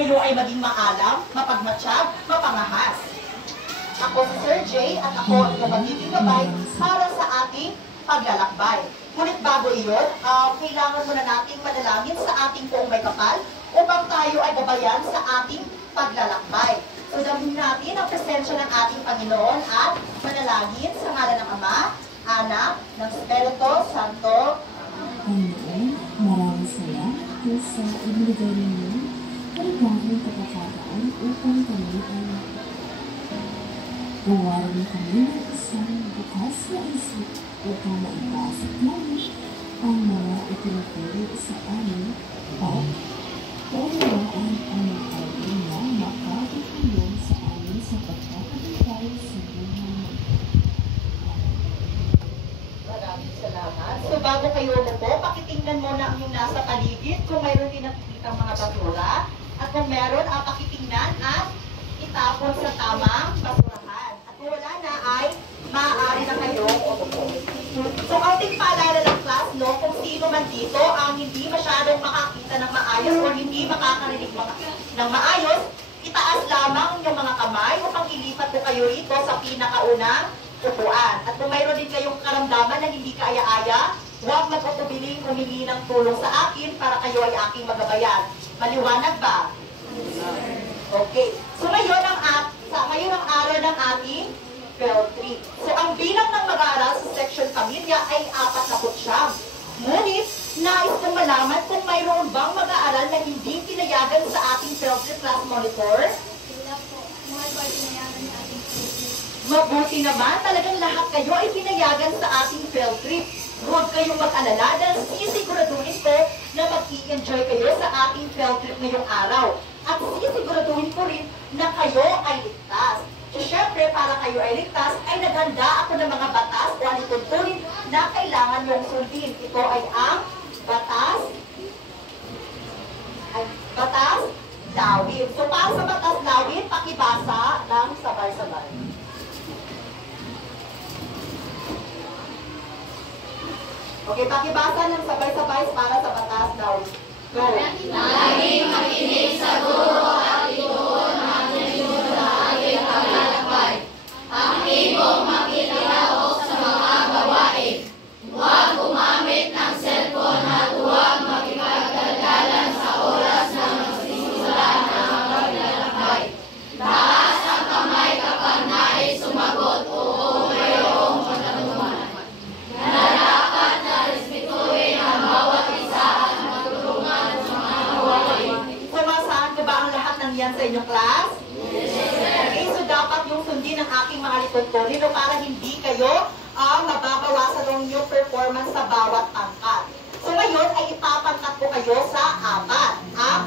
kayo ay maging maalam, mapagmatsyag, mapangahas. Ako si Sir Jay at ako ay magiging gabay para sa ating paglalakbay. Ngunit bago iyon, kailangan muna nating manalangin sa ating poong may kapal upang tayo ay gabayan sa ating paglalakbay. So damhin natin ang presensya ng ating Panginoon at manalangin sa ngalan ng Ama, Anak, ng Espiritu Santo. Panginoon, maraming salamat po sa ibigay ninyo panibagong pagkakataon upang kami ay gawarin kami ng isang bukas na isip upang maipasok namin ang mga itinuturo sa amin at paunawaan ang mga niya makakatulong sa amin sa pagkakatay sa buhay. Maraming salamat. So bago kayo umupo, pakitingnan muna ang yung nasa paligid kung mayroon din nakikita mga basura at kung meron, pakitingnan at itapon sa tamang basurahan. At kung wala na ay maaari na kayo umupo. So ating paalala ng class, no, kung sino man dito ang hindi masyadong makakita ng maayos o hindi makakarinig ng maayos, itaas lamang yung mga kamay upang ilipat ko kayo rito sa pinakaunang upuan. At kung mayroon din kayong karamdaman na hindi kaaya-aya, huwag mag-utubiling humingi ng tulong sa akin para kayo ay aking magabayan. Maliwanag ba? Okay. So ngayon ang araw ng ating 12-3. So ang bilang ng mag-aaral sa section pamilya ay 49. Ngunit, nais kong malaman kung mayroon bang mag-aaral na hindi pinayagan sa ating 12-3 class monitor? Wala po. Mga po ay pinayagan sa ating Mabuti naman, talagang lahat kayo ay pinayagan sa ating field trip. Huwag kayong mag-alala dahil sisiguraduhin ko na mag-i-enjoy kayo sa ating field trip ngayong araw. At sisiguraduhin ko rin na kayo ay ligtas. So, syempre, para kayo ay ligtas, ay naghanda ako ng mga batas o alituntunin na kailangan yung sundin. Ito ay ang batas lawin. So, para sa batas lawin, pakibasa ng sabay-sabay. Okay, pakibasa ng sabay-sabay para sa batas lawin. Go! Laging makinig sa guro at ituon ang leksyon sa ating paglalakbay. Ang ibong makikilahok sa mga gawain. Huwag gumamit ng cellphone at huwag makipagdaldalan sa oras na magsisimula ng paglalakbay. Taas ang kamay kapag nais sumagot oo mayroong katanungan. Na dapat na respetuhin ang bawat isa at matulungan sa mga gawain. Sumasaan ko ba ang lahat ng yan sa inyong class? Okay, so dapat yung sundin ng aking mga lituntunin para hindi kayo mababawasan ng inyong performance sa bawat pangkat. So ngayon ay ipapangkat ko kayo sa 4. Ang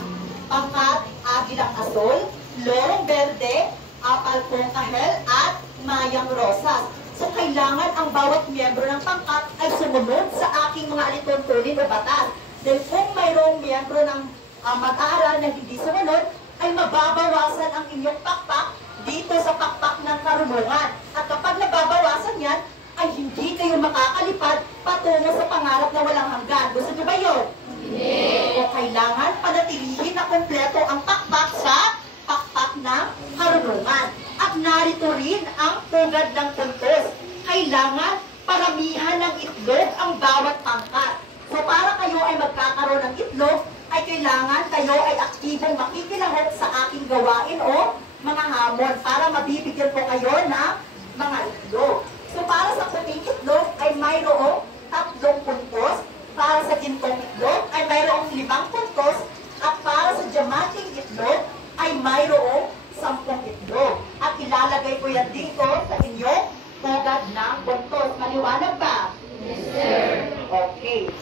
pangkat Agilang Azul, Lorong Verde, Apalpong Kahel, at Mayang Rosas. So kailangan ang bawat miyembro ng pangkat ay sumunod sa aking mga alituntunin o batas. Dahil kung mayroong miyembro ng mag-aaral na hindi sumunod, ay mababawasan ang inyong pakpak dito sa pakpak ng karunungan. At kapag nababawasan yan, ay hindi kayo makakalipad patungo sa pangarap na walang hanggan. Gusto nyo ba yun? Hindi. O kailangan panatilihin na kompleto ang pakpak sa pakpak ng karunungan. At narito rin ang pugad ng puntos. Kailangan paramihan ng itlog ang bawat pangkat. So para kayo ay magkakaroon ng itlog, ay kailangan kayo ay aktibong makikilahok sa aking gawain o mga hamon para mabibigyan ko kayo ng mga itlog. So para sa puting itlog ay mayroong 3 puntos, para sa gintong itlog ay mayroong 5 puntos, at para sa diamanting itlog ay mayroong 10 itlog. At ilalagay ko yan dito sa inyong pugad ng puntos. Maliwanag ba? Yes, sir. Okay.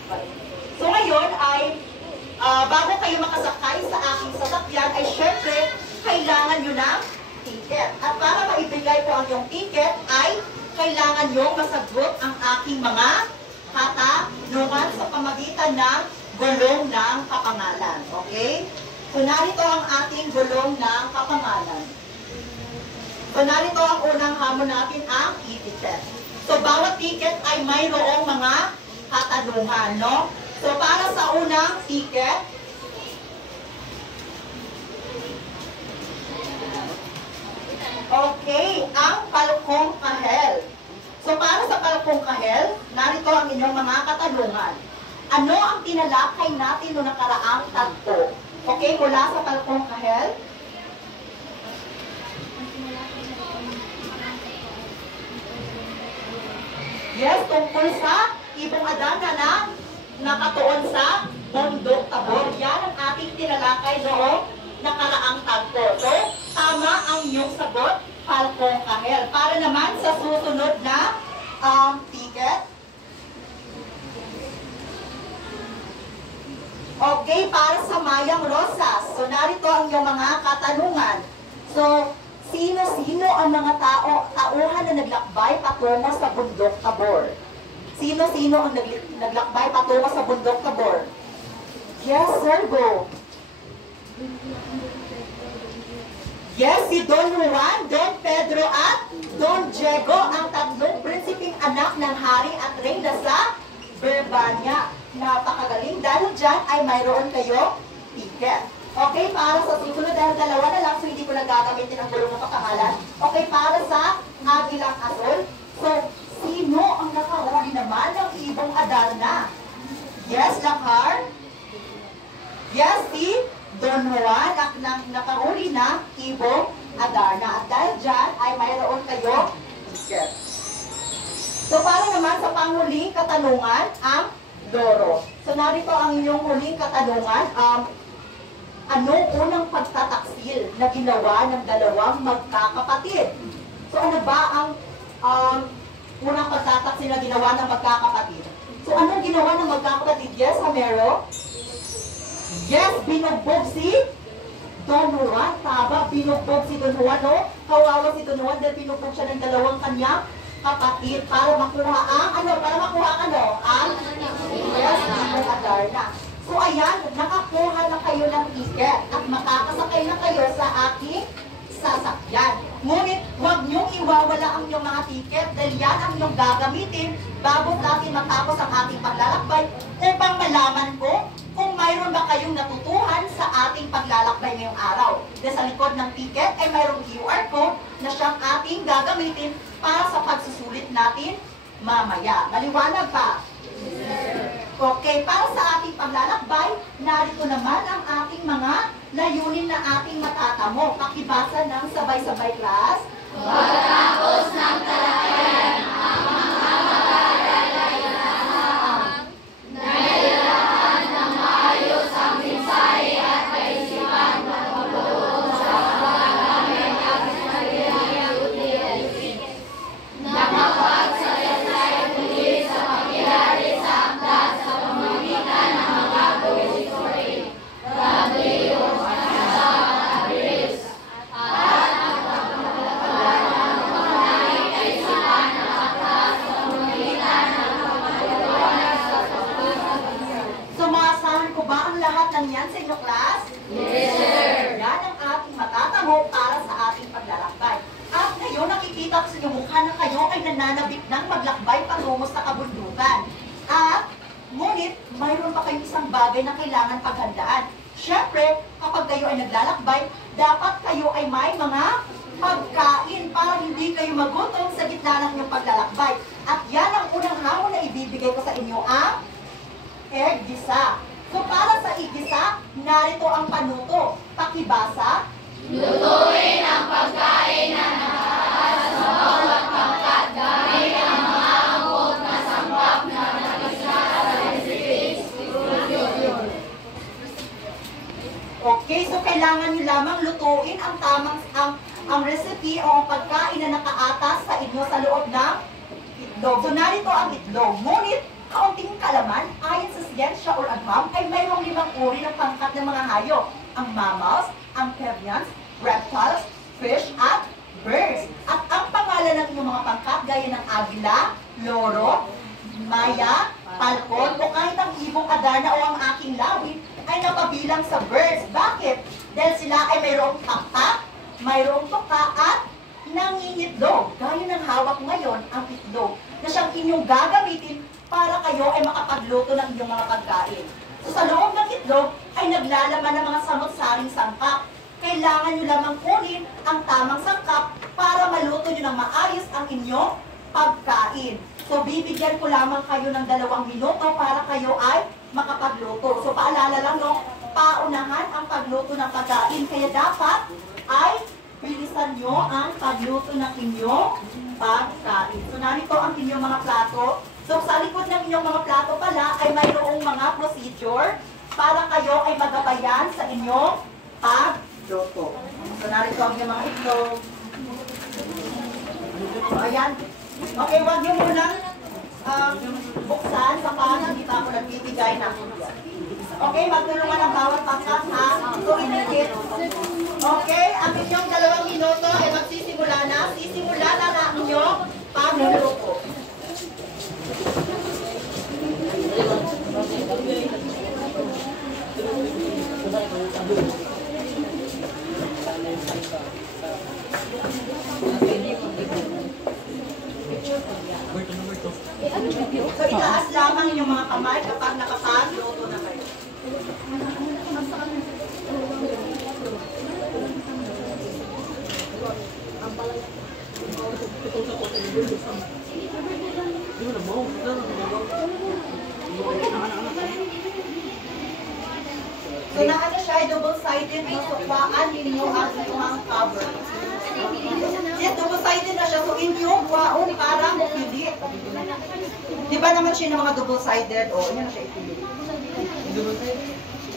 So ngayon ay bago kayo makasakay sa aking sasakyan ay syempre kailangan nyo ng ticket. At para maibigay ko ang iyong ticket ay kailangan nyo masagot ang aking mga katanungan sa pamagitan ng gulong ng kapangalan. Okay? So narito ang ating gulong ng kapangalan. So narito ang unang hamon natin, ang e-ticket. So bawat ticket ay mayroong mga katanungan, no? So para sa unang ticket, palakong kahel. So para sa palakong kahel, narito ang inyong mga katanungan. Ano ang tinalakay natin noong nakaraang tagpo? Okay, mula sa palakong kahel. Yes, tungkol sa ibong Adana na nakatuon sa bundok Tabor. Yan ang ating tinalakay noong nakaraang tagpo. So, tama ang inyong sagot, palakong kahel. Para naman sa susunod na ticket. Okay, para sa Mayang Rosas. So, narito ang iyong mga katanungan. So, sino-sino ang mga tauhan na naglakbay patungo sa bundok Tabor? Sino-sino ang naglakbay patungo sa bundok Tabor? Yes, sir, go. Yes, si Don Juan, Don Pedro at Don Diego, ang tatlong prinsipeng anak ng hari at reyna sa Berbania. Napakagaling. Dahil dyan ay mayroon kayo ticket. Okay, para sa susunod, dahil dalawa na lang, so hindi ko na gagamitin ang bulong na pakahalan. Okay, para sa Agilang Azul. So, sino ang nakahuli naman ng ibong Adarna? Yes, Lakar? Yes, si Don Juan ang nakahuli na ibong Adarna. At dahil dyan ay mayroon kayo ticket. So, para naman sa panghuling katanungan, ang Doro. So, narito ang inyong huling katanungan. Anong unang pagtataksil na ginawa ng dalawang magkakapatid? So, ano ba ang unang pagtataksil na ginawa ng magkakapatid? So, anong ginawa ng magkakapatid? Yes, Homero? Yes, binugbog si Don Juan. Tama, binugbog si Don Juan, no? Kawawa si Don Juan dahil binugbog siya ng dalawang kanyang kapatid para makuha ang yes, ibong Adarna. So ayan, nakakuha na kayo ng ticket at makakasakay na kayo sa aking sasakyan. Ngunit huwag niyong iwawala ang inyong mga ticket dahil yan ang inyong gagamitin bago natin matapos ang ating paglalakbay upang malaman ko kung mayroon ba kayong natutuhan sa ating paglalakbay ngayong araw. Dahil sa likod ng ticket ay mayroong QR code na siyang ating gagamitin para sa pagsusulit natin mamaya. Maliwanag pa? Okay, para sa ating paglalakbay, narito naman ang ating mga layunin na ating matatamo. Pakibasa ng sabay-sabay, class. Pagkatapos ng talakayan, ang mga mag-aaral ay inaasahang nailalaan ng maayos ang mensahe at kaisipan magpapatuon sa paggamit at sariling utility na mapagsalasay muli sa pagyari sa akdas sa pamamagitan ng mga gawin-story, radio, at reels, at ang pagpapalala ng mga kaisipan ng akdas sa pamamagitan ng pagpapaliwanag sa pagpapalala. Sumasahan ko ba ang lahat ng yan sa inyo, class? Yes, sir. Yan ang ating matatamo para sa ating paglalakbay. At ngayon, nakikita ko sa inyong mukha na kayo ay nananabik ng maglakbay patungo sa kabundukan. At, ngunit, mayroon pa kayong isang bagay na kailangan paghandaan. Siyempre, kapag kayo ay naglalakbay, dapat kayo ay may mga pagkain para hindi kayo magutom sa gitna ng inyong paglalakbay. At yan ang unang hamon na ibibigay ko sa inyo, ang egg gisa. So, para sa igisa, narito ang panuto. Pakibasa. Lutuin ang pagkain na nakataas sa bawat pangkat gamit ang mga angkot na sangkap na nakisa sa recipe. Okay, so kailangan nyo lamang lutuin ang ang recipe o ang pagkain na nakaatas sa inyo sa loob ng itlog. So, narito ang itlog. Ngunit, kaunting kalaman, ayon sa siyensya or agham, ay mayroong 5 uri ng pangkat ng mga hayop. Ang mammals, amphibians, reptiles, fish, at birds. At ang pangalan ng inyong mga pangkat, gaya ng agila, loro, maya, palkon, o kahit ang ibong Adarna o ang aking lawi, ay napabilang sa birds. Bakit? Dahil sila ay mayroong taktak, mayroong tuka, at nangingitlog. Gaya ng hawak ngayon, ang itlog, na siyang inyong gagamitin para kayo ay makapagluto ng inyong mga pagkain. So sa loob ng itlog ay naglalaman ng mga samot-saring sangkap. Kailangan nyo lamang kunin ang tamang sangkap para maluto nyo ng maayos ang inyong pagkain. So, bibigyan ko lamang kayo ng 2 minuto para kayo ay makapagluto. So, paalala lang, no, paunahan ang pagluto ng pagkain. Kaya dapat ay bilisan nyo ang pagluto ng inyong pagkain. So, narito ang inyong mga plato. So, sa likod ng inyong mga plato pala ay mayroong mga procedure para kayo ay magabayan sa inyong pagluto. So, narito ang inyong mga itlog. So, ayan. Okay, wag nyo munang buksan sa paano, hindi pa ako nagbibigay ng. Okay, magtulungan ang bawat pangkat ha. So, inikit. Okay, ang inyong 2 minuto ay magsisimula na. Sisimula na na inyong pagluluto. So, itaas lamang yung mga kamay kapag nakapagluto na kayo. So, naano siya, double-sided, masukwaan ninyo ang inyong cover. Yes, double-sided na siya. So, inyong waon parang pilit. Di ba naman siya ng mga double-sided? O, yun na siya ipilit.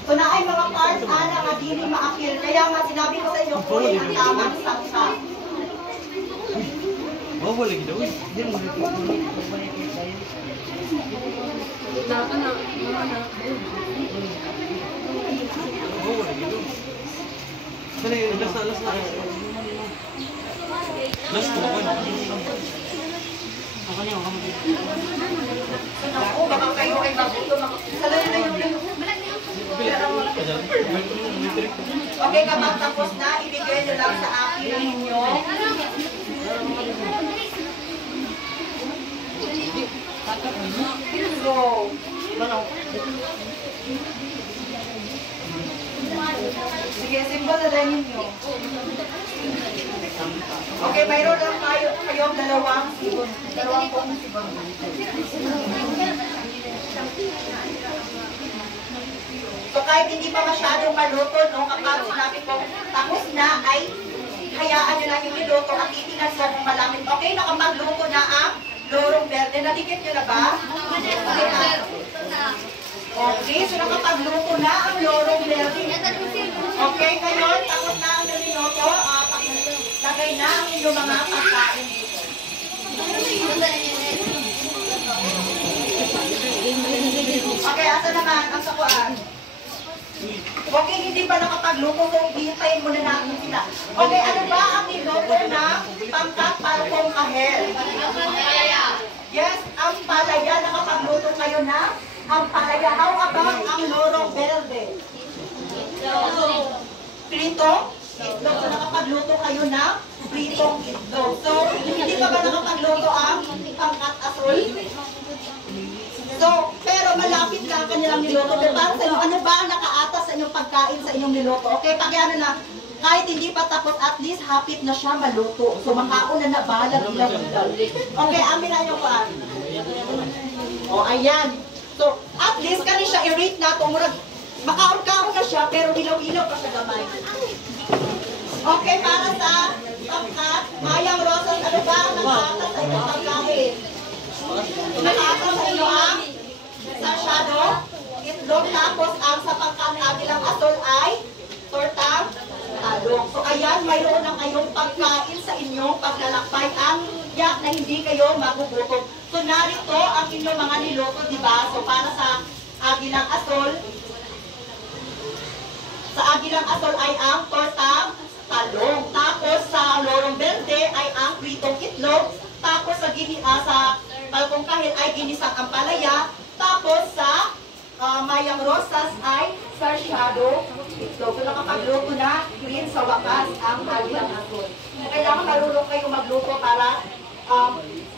So, na ay mga parts, ana nga dili maakil. Kaya nga, sinabi ko sa inyo, kunin ang tamang sangka. Wala gid oy. Diyan mo Ako, baka kayo ay mabuto. Salayo na yung okay, kapag tapos na, ibigay nyo lang sa akin ang inyo. So, sige, symbol na rin ninyo. Okay, mayroon lang kayong 2 sigon. 2 pong sigon. So, kahit hindi pa masyadong maluto, no, kapag sinabi ko, tapos na, ay hayaan nyo lang yung niluto at titingnan sa kung malamit. Okay, nakapagluto na ang lorong verde. Nadikit nyo na ba? Okay, so nakapagluto na ang lorong verde. Okay, ngayon, tapos na ang niluto, lagay na ang inyong mga pagkain dito. Okay, asa naman ang sakuan? Okay, hindi pa nakapagluto, so hihintayin muna natin sila. Okay, ano ba ang niluto na pangkat palpong kahel? Yes, ang palaya, nakapagluto kayo na ang palaya. How about ang lorong verde? Pritong itlog. So, nakapagluto kayo na pritong itlog. So, hindi pa ba nakapagluto ang pangkat asol? So, pero malapit lang kanilang niluto. Pero para sa inyo, ano ba ang nakaatas sa inyong pagkain sa inyong niluto? Okay, pag-ano na, kahit hindi pa tapos, at least hapit na siya maluto. So, makauna na balag ilang ilang. Okay, amin na yung paan. O, ayan. So, at least kani siya i-rate na ito. Makaon-kaon na siya, pero ilaw-ilaw pa siya gamay. Okay, para sa pangkat, Mayang Rosas, ano ba ang nakaatas sa inyong pagkain? Nakaatas sa inyo ang sarsyado, itlog, tapos ang sa pangkat-agilang asol ay tortang talong. So ayan, mayroon na kayong pagkain sa inyong paglalakbay. Ang yak na hindi kayo magugutom. So narito ang inyong mga niluto, di ba? So para sa agilang asol, ay ang tortang talong. Tapos sa lorong verde ay ang pritong itlog. Tapos sa palpong kahil ay ginisang ampalaya. Tapos sa Mayang Rosas ay sarsyado itlog. So nakapagluto na clean sa wakas ang agilang asol. Kailangan marunong kayo magluto para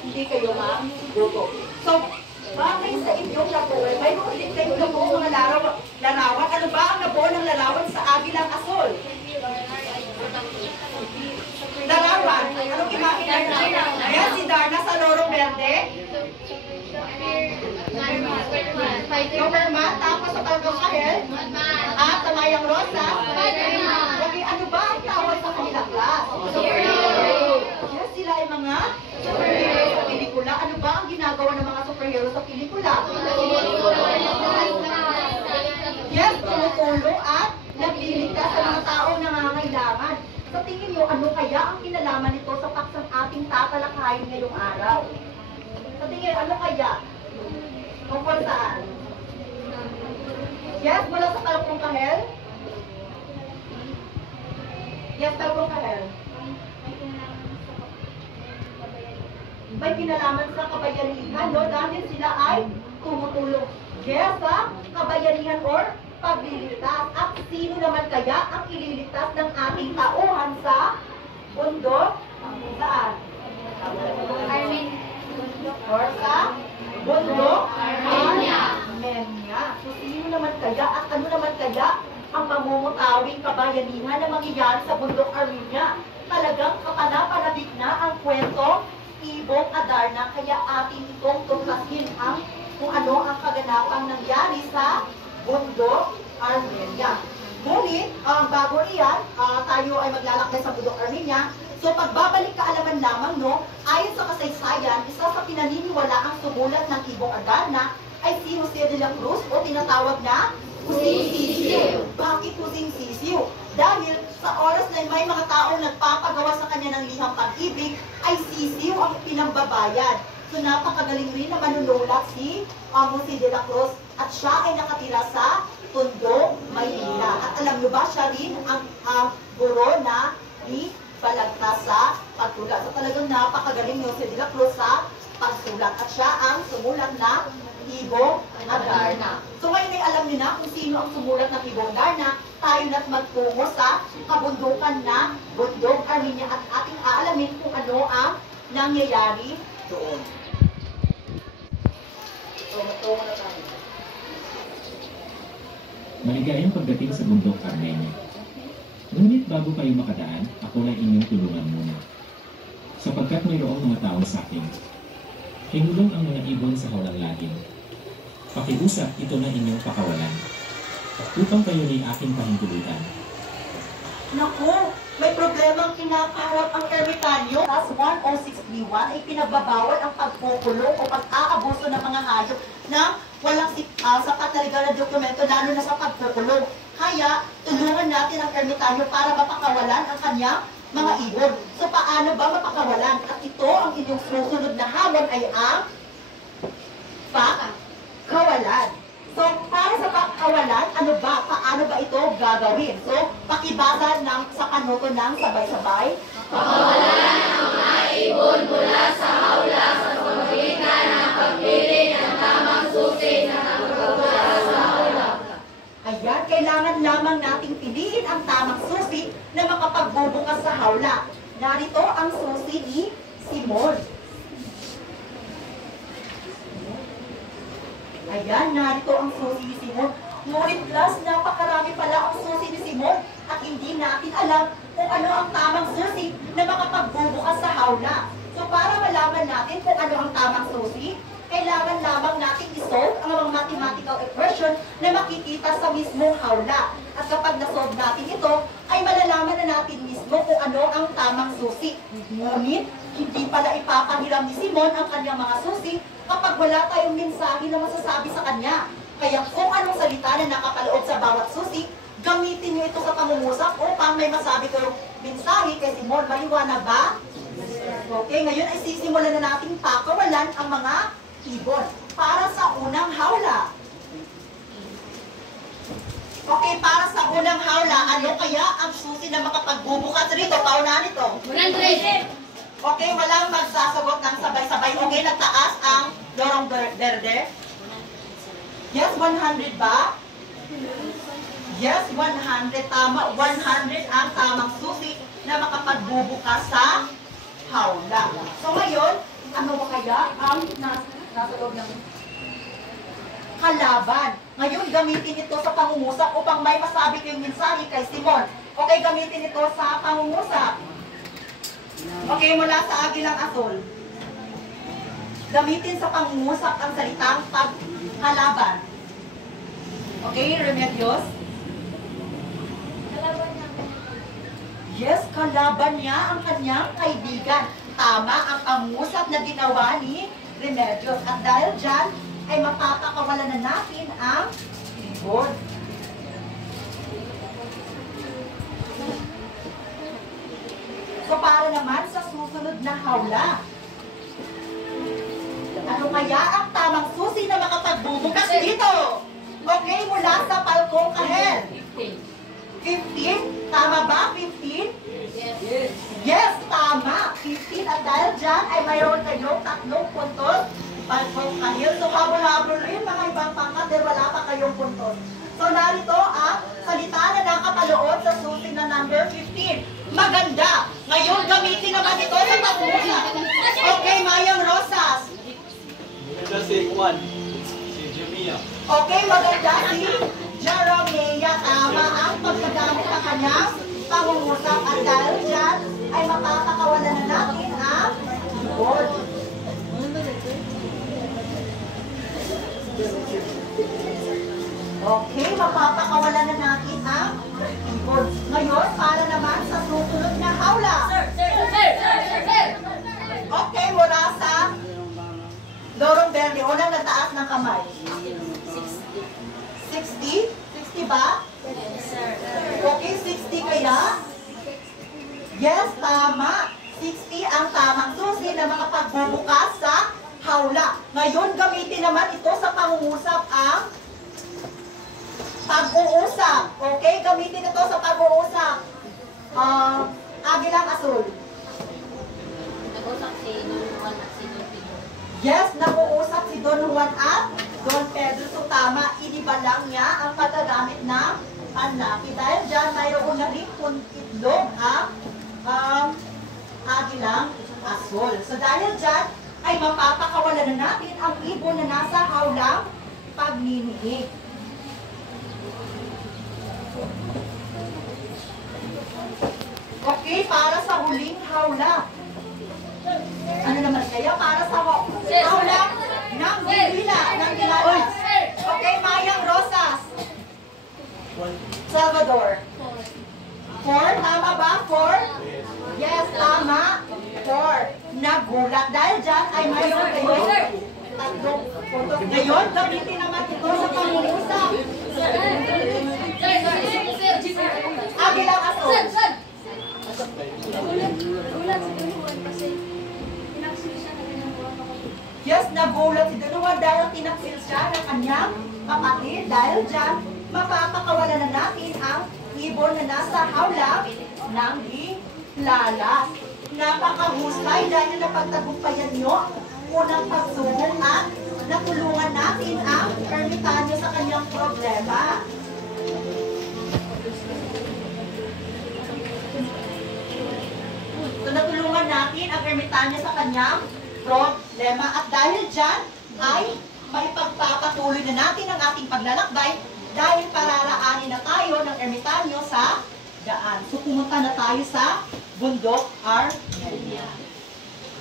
hindi kayo magluto. So, bagay sa inyong labuan, may ulit kayo labuan mga larawan. Ano ba ang labuan ng larawan sa agilang asol? Larawan. Ano Superman, tapos sa Talgong Kahel, at sa Mayang Rosa. Okay, ano ba ang tawag sa kanilang class? Superhero. Yes, sila ay mga superhero sa pelikula. Ano ba ang ginagawa ng mga superhero sa pelikula? Yes, tumutulong at nagliligtas sa mga taong nangangailangan. Sa tingin niyo, ano kaya ang kinalaman nito sa paksang ating tatalakayin ngayong araw? Sa tingin, ano kaya? Tungkol saan? Yes, mula sa Talgong Kahel? Yes, Talgong Kahel. May kinalaman sa kabayanihan, no? Dahil sila ay tumutulong. Yes, sa kabayanihan or pagliligtas. At sino naman kaya ang ililigtas ng ating tauhan sa mundo? Saan? Or sa mundo? Armenia. So, sino naman kaya at ano naman kaya ang mamumutawing kabayanihan na mangyayari sa bundok Armenia? Talagang kapanapanabik na ang kwento Ibong Adarna, kaya atin itong tuklasin ang kung ano ang kaganapang nangyari sa bundok Armenia. Ngunit, bago iyan, tayo ay maglalakbay sa bundok Armenia. So, pagbabalik kaalaman lamang, no, ayon sa kasaysayan, isa sa pinaniniwala ang sumulat ng Ibong Adarna ay si Jose de la Cruz o tinatawag na Husing Sisiw. Bakit Husing Sisiw? Dahil sa oras na may mga taong nagpapagawa sa kanya ng liham pag-ibig, ay sisiw ang pinambabayad. So napakagaling rin na manunulat si Jose de la Cruz at siya ay nakatira sa Tondo, Maynila. At alam nyo ba, siya rin ang guro na ibalagtas sa pagsulat. So talagang napakagaling ni Jose de la Cruz sa pagsulat. At siya ang sumulat na Ibong Adarna. So ngayon ay alam niyo na kung sino ang sumulat ng Ibong Adarna, tayo na't magtungo sa kabundukan na bundok Armenia at ating aalamin kung ano ang nangyayari doon. So magtungo na tayo. Maligayang pagdating sa bundok Armenia. Ngunit bago kayo makadaan, ako na inyong tulungan muna. Sapagkat mayroong mga taong saking. Hinulong ang mga ibon sa hawlang lagim. Pakiusap, ito na inyong pakawalan. Upang kayo ni aking pahintulutan. Naku, may problemang kinakaharap ang ermitanyo. As 106B1 ay pinagbabawal ang pagkukulong o pag-aabuso ng mga hayop na walang sapat na legal na dokumento, lalo na sa pagkukulong. Kaya, tulungan natin ang ermitanyo para mapakawalan ang kanyang mga ibon. So, paano ba mapakawalan? At ito, ang inyong susunod na hamon ay ang pagkawalan. So, para sa pagkawalan, ano ba? Paano ba ito gagawin? So, pakibasa sa kanuto ng sabay-sabay. Pakawalan ang mga ibon mula sa hawla sa pamagitan ng pagpili ng tamang susi na nakapagmula sa hawla. Ayan, kailangan lamang nating piliin ang tamang susi na makapagbubukas sa hawla. Narito ang susi ni Simon. Ayan, narito ang susi ni Simon. Ngunit plus, napakarami pala ang susi ni Simon at hindi natin alam kung ano ang tamang susi na makapagbubukas sa hawla. So para malaman natin kung ano ang tamang susi, kailangan lamang natin isolve ang mga mathematical equation na makikita sa mismong hawla. At kapag nasolve natin ito, ay malalaman na natin mismo kung ano ang tamang susi. Ngunit, hindi pala ipapahiram ni Simon ang kanyang mga susi kapag wala tayong mensahe na masasabi sa kanya. Kaya kung anong salita na nakapaloob sa bawat susi, gamitin niyo ito sa pangungusap upang may masabi kayong mensahe kay Simon. Maliwanag ba? Okay, ngayon ay sisimulan na natin pakawalan ang mga ibon para sa unang hawla. Okay, para sa unang hawla, ano kaya ang susi na makapagbubukas rito? Paunahan ito. 100. Okay, walang magsasagot ng sabay-sabay. Okay, nagtaas ang lorong verde. Yes, 100 ba? Yes, 100. Tama. 100 ang tamang susi na makapagbubukas sa hawla. So ngayon, ano ba kaya ang nasa loob ng kalaban? Ngayon, gamitin ito sa pangungusap upang may masabi kayong mensahe kay Simon. Okay, gamitin ito sa pangungusap. Okay, mula sa Agilang Asul. Gamitin sa pangungusap ang salitang pagkalaban. Okay, Remedios? Yes, kalaban niya ang kanyang kaibigan. Tama ang pangusap na ginawa ni Remedios. At dahil dyan, ay mapapakawalan na natin ang ibon. So para naman sa susunod na hawla, ano kaya ang tamang susi na makapagbubukas dito? Okay, mula sa palkong kahel. 15? Tama ba? 15? Yes, tama. 15. At dahil dyan ay mayroon kayong 3 puntos. Palkong kahel. So habol-habol rin mga ibang pangkat dahil wala pa kayong puntos. So narito ang salita na nakapalood sa susi na number 15. Maganda. Ngayon gamitin naman ito sa pangusap. Okay, Mayang Rosas. Si Juan. Si Jumia. Okay, maganda si Jeromea. Tama ang pagkagamit ng kanyang pangungusap. At dahil dyan, ay mapapakawalan na natin ang ibon. Okay, mapapakawalan na natin ang ibon. Ngayon, para naman sa susunod na hawla. Okay, mula sa Lorong Verde, unang nagtaas ng kamay. 60? 60 ba? Okay, 60 kaya? Yes, tama. 60 ang tamang susi na makapagbubukas sa hawla. Ngayon, gamitin naman ito sa pangungusap ang pag-uusap. Okay, gamitin ito sa pag-uusap. Agilang Asul. Nag-usap si Don Juan at si Don Pedro. Yes, nag-uusap si Don Juan at Don Pedro. So tama, iniba lang niya ang paggagamit ng panlaki. Dahil dyan, mayroon na rin itlog ang Agilang Asul. So dahil dyan, ay mapapakawalan na natin ang ibon na nasa hawlang pagniniig. Okay, para sa huling hawla. Ano naman kaya? Para sa hawla ng Dila, ng Dilalas. Okay, Mayang Rosas. Salvador. 4, tama ba? 4? Yes, tama. 4. Nagulat. Dahil dyan ay mayroon kayo 3 puntos. Ngayon, gamitin naman ito sa pangungusap. Agilang Asul. Yes, nagulat si Don Juan dahil tinaksil siya ng kanyang kapatid. Dahil dyan, mapapakawalan na natin ang ibon na nasa hawla ng Dilalas. Napakahusay dahil napagtagumpayan nyo unang pagsubok at natulungan natin ang ermitanyo sa kanyang problema. So natulungan natin ang ermitanyo sa kanyang problema. At dahil dyan ay may pagpapatuloy na natin ang ating paglalakbay dahil pararaanin na tayo ng ermitanyo sa daan. So pumunta na tayo sa Bundok Armelia.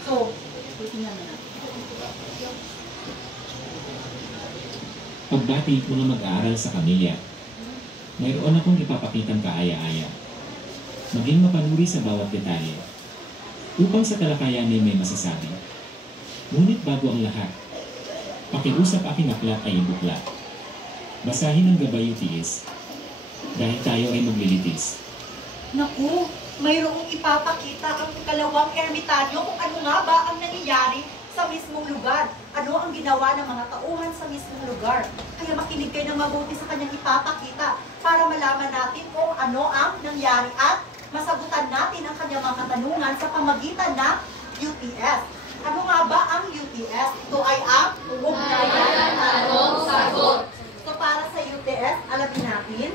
So, tingnan na natin. Pagbati mga mag-aaral sa kamilya, mayroon akong ipapakitang kaaya-aya. Maging mapanuri sa bawat detalye upang sa talakayan ay may masasabi. Ngunit bago ang lahat, pakiusap aking aklat ay ibuklat. Basahin ang gabay utiis dahil tayo ay maglilitis. Naku, mayroong ipapakita ang ikalawang ermitanyo kung ano nga ba ang nangyayari sa mismong lugar. Ano ang ginawa ng mga tauhan sa mismong lugar. Kaya makinig kayo ng mabuti sa kanyang ipapakita para malaman natin kung ano ang nangyari at masagutan natin ang kanyang mga katanungan sa pamagitan ng UTS. Ano nga ba ang UTS? Ito ay ang ugnayan, tanong, sagot. So para sa UTS, alamin natin.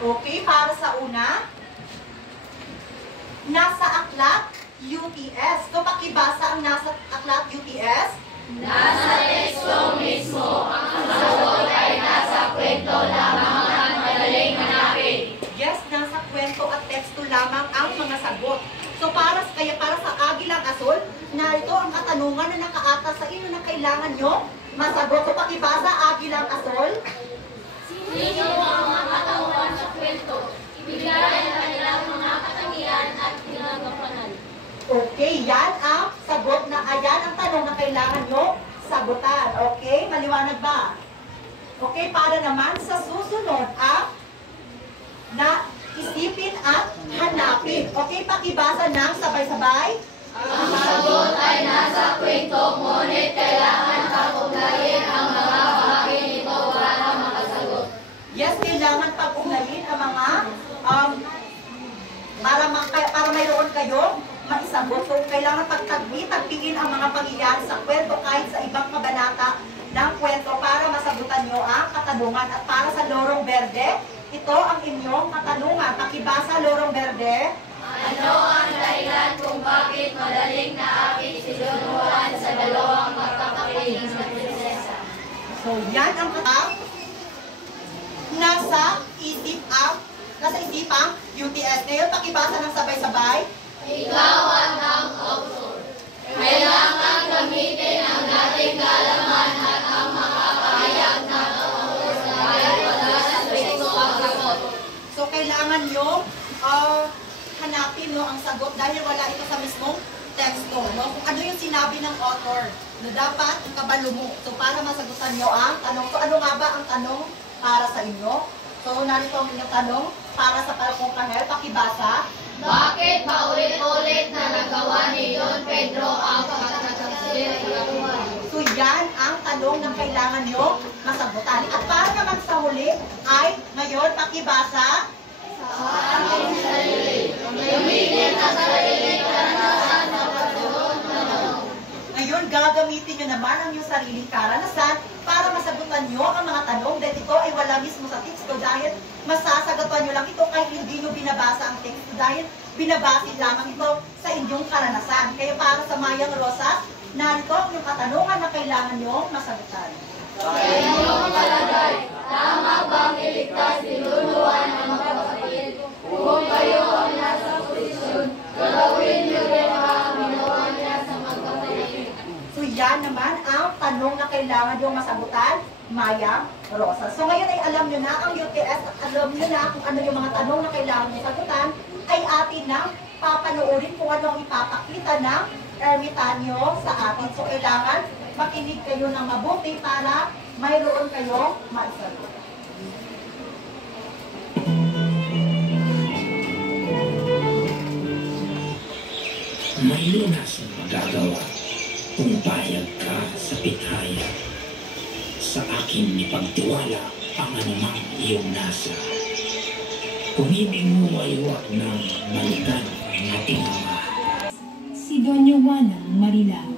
Okay, para sa una, nasa aklat UTS. So pakibasa ang nasa aklat UTS. Nasa teksto mismo, ang sagot ay nasa kwento lamang at madaling hanapin. Yes, nasa kwento at teksto lamang ang mga sagot. So kaya para sa Agilang Asul, narito ang katanungan na nakaata sa inyo na kailangan nyo masagot. So pakibasa, Agilang Asol. Sino ang mga katauhan sa kwento? Ibigay ang kanilang mga katangian at pinagampanan. Okay, yan ang sagot na, ayan ang tanong na kailangan nyo sagutan. Okay, maliwanag ba? Okay, para naman sa susunod ang na isipin at hanapin. Okay, pakibasa ng sabay-sabay. Ang sagot ay nasa kwento, ngunit kailangan pag-ugnayin ang mga bahagi nito para makasagot. Yes, kailangan pag-ugnayin ang mga para mayroon kayo maisagot. So, kailangan pagtagpiin ang mga pangyayari sa kwento kahit sa ibang kabanata ng kwento para masagutan nyo ang katanungan. At para sa Lorong Verde, ito ang inyong katanungan. Pakibasa, Lorong Verde. Ano ang dahilan kung bakit madaling naakit si Don Juan sa dalawang magkakakiling na prinsesa? So, yan ang nasa isipang UTS. Ngayon, pakibasa ng sabay-sabay. Ikaw ang author. Kailangan gamitin ang dating kaalaman at ang makakahayag na author sa pagkakalas kwento ang sagot. So, kailangan nyo hanapin ang sagot dahil wala ito sa mismong teksto. No? Kung ano yung sinabi ng author na dapat kabalo mo. So, para masagutan nyo ang tanong. So, ano nga ba ang tanong para sa inyo? So, narito ang inyong tanong para sa Palakong Kahel. Pakibasa. Bakit paulit-ulit na nagawa ni Don Pedro ang pagkakasir? So, yan ang tanong na kailangan nyo masagutan. At para naman sa huli ay, ngayon, pakibasa. Gamitin ang sariling karanasan sa pagsagot ng tanong. Ngayon, gagamitin nyo naman ang inyong sariling karanasan para masagutan nyo ang mga tanong dahil ito ay wala mismo sa teksto dahil masasagatan nyo lang ito kahit hindi nyo binabasa ang teksto dahil binabase lamang ito sa inyong karanasan. Kaya para sa Mayang Rosas, narito ang inyong katanungan na kailangan nyo masagutan. Sa inyong palagay, tama bang iligtas si Don Juan ang mga kapatid? Kung kayo ang nasa posisyon, gagawin niyo rin ang ginawa niya sa magkapatid. So yan naman ang tanong na kailangan nyo masagutan, Mayang Rosas. So ngayon ay alam nyo na ang UTS at alam nyo na kung ano yung mga tanong na kailangan nyo sagutan, ay atin na papanoorin kung ano ang ipapakita ng ermitanyo sa atin. So kailangan makinig kayo ng mabuti para mayroon kayong maisagot. May lunas ang magagawa kung payag ka sa pitaya. Sa akin ipagtiwala ang anumang iyong nasa. Kung ibig mo ay huwag nang balikan ang ating ama. Si Doña Juana Marilao.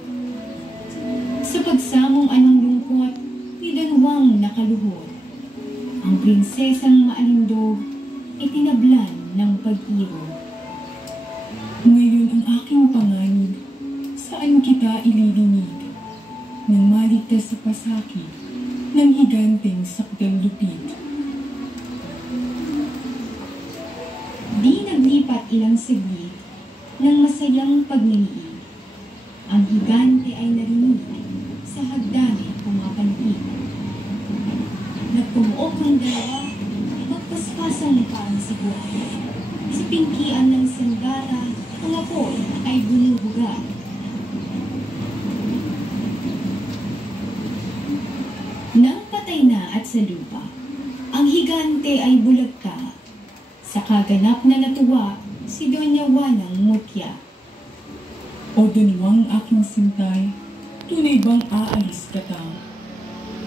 Sa pagsamong anong lungkot, ni Don Juan nakaluhod. Ang prinsesang maalindog, itinablan ng pag-ibig. Ngayon ang aking panganib, saan kita ililinig? Nang maligtas sa pasakit ng higanteng sakdang lupit. Di naglipat ilang saglit ng masayang pagniliig. Ang higante ay narinig sa hagdanan pumapantig. Nagtumuok ang dalawa, magpaspasang parang siguro. Sa pingkian ng sanggara, ang apoy ay bumubuga. Nang patay na at sa lupa, ang higante ay bulagta. Sa kaganap na natuwa, si Doña Juanang mutya. O Don Juan aking sintay, tunay bang aalis ka ta?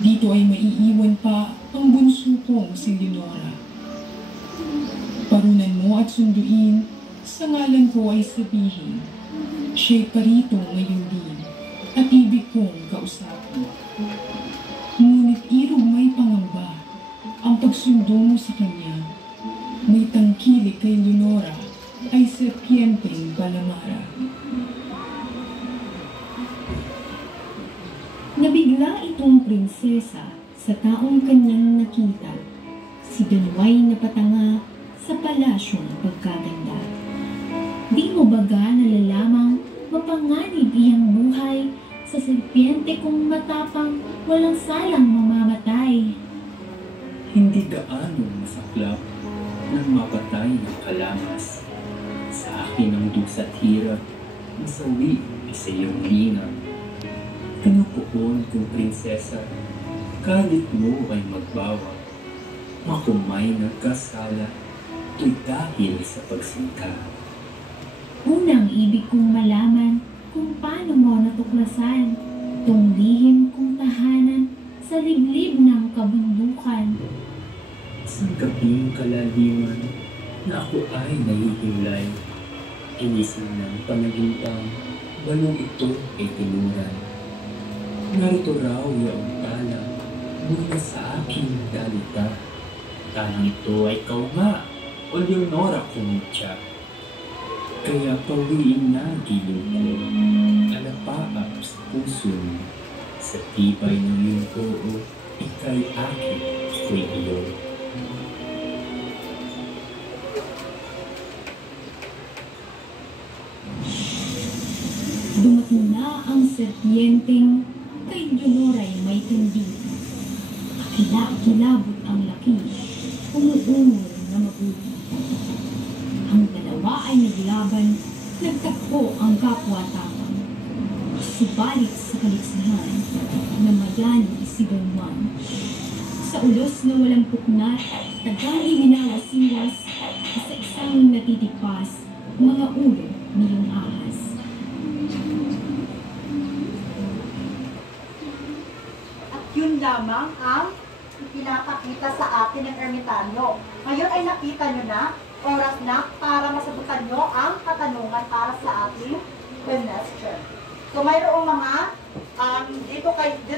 Dito ay maiiwan pa ang bunso kong si Leonora. Parunan mo at sunduin, sa ngalan ko ay sabihin, siya'y parito ngayon din, at ibig kong kausapin. Ngunit irog may pangamba, ang pagsundo mo sa kanya, may tangkilik kay Leonora, ay serpienteng balamara. Nabigla itong prinsesa sa taong kanyang nakita. Si Don Juan napatanga sa palasyong pagkaganda. Di mo baga nalalamang mapanganib iyang buhay Sa serpiente kong matapang, walang salang mamamatay. Hindi gaano masaklap nang mapatay ng kalamas. Sa akin ang dusa't hirap, masawi sa iyong linang. Pinupuon kong prinsesa, kalit mo ay magbawa. Ako may nagkasala, ito'y dahil sa pagsinta. Unang ibig kong malaman kung paano mo natuklasan tong lihim kong tahanan sa liblib ng kabundukan. Sa gabing kalaliman na ako ay nahihimlay, inisip ng panagimpang, balong ito ay tinuran. Narito raw yaong tala, muna sa aking dalita. Talang ito ay kauma, o Leonora Cumucha. Kaya pawiin na ang gilid ko, alapaap sa puso mo. Sa tibay ng iyong oo, ika'y akin, ko'y iyo. Dumating na ang serpienteng kay Leonora'y may tindi. Kilabot ang laki, umuungol na mabuti. Ang dalawa ay naglaban, nagtakbo ang kapwa-tapang. Subalit sa kaligsahan, namayani si Don Juan. Sa ulos na walang puknat, tagali hinawasiwas, sa isang natitipas, mga ulo niyong ahas. At yun lamang ang pinapakita sa atin ng ermitanyo. Ngayon ay nakita nyo na, oras na para masagutan nyo ang katanungan para sa ating question. So mayroong mga, dito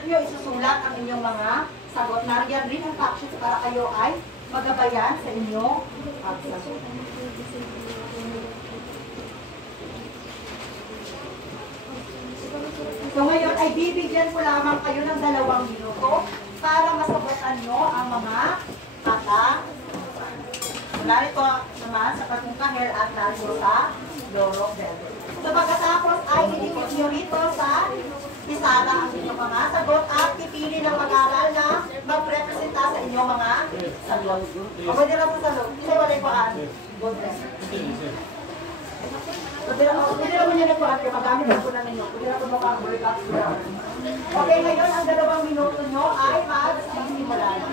nyo isusulat ang inyong mga sagot. Nariyan rin ang fact sheets para kayo ay magabayan sa inyong pagsagot. So ngayon ay bibigyan ko lamang kayo ng 2 minuto para masagutan nyo ang mga kata. Narito naman sa Katungkahel at narito sa Loro Verde. So pagkatapos ay inikot nyo rito sa pisala ang inyong mga sagot at pipili ng mag-aral na magrepresenta sa inyong mga sagot. O pwede lang sa sagot. Isa wala yung paan. God bless. Pwede lang mo nyo nagpaan kayo. Magamit lang po na ninyo. Pwede lang po makang-relax. Okay, ngayon ang 2 minuto nyo ay magsimula na.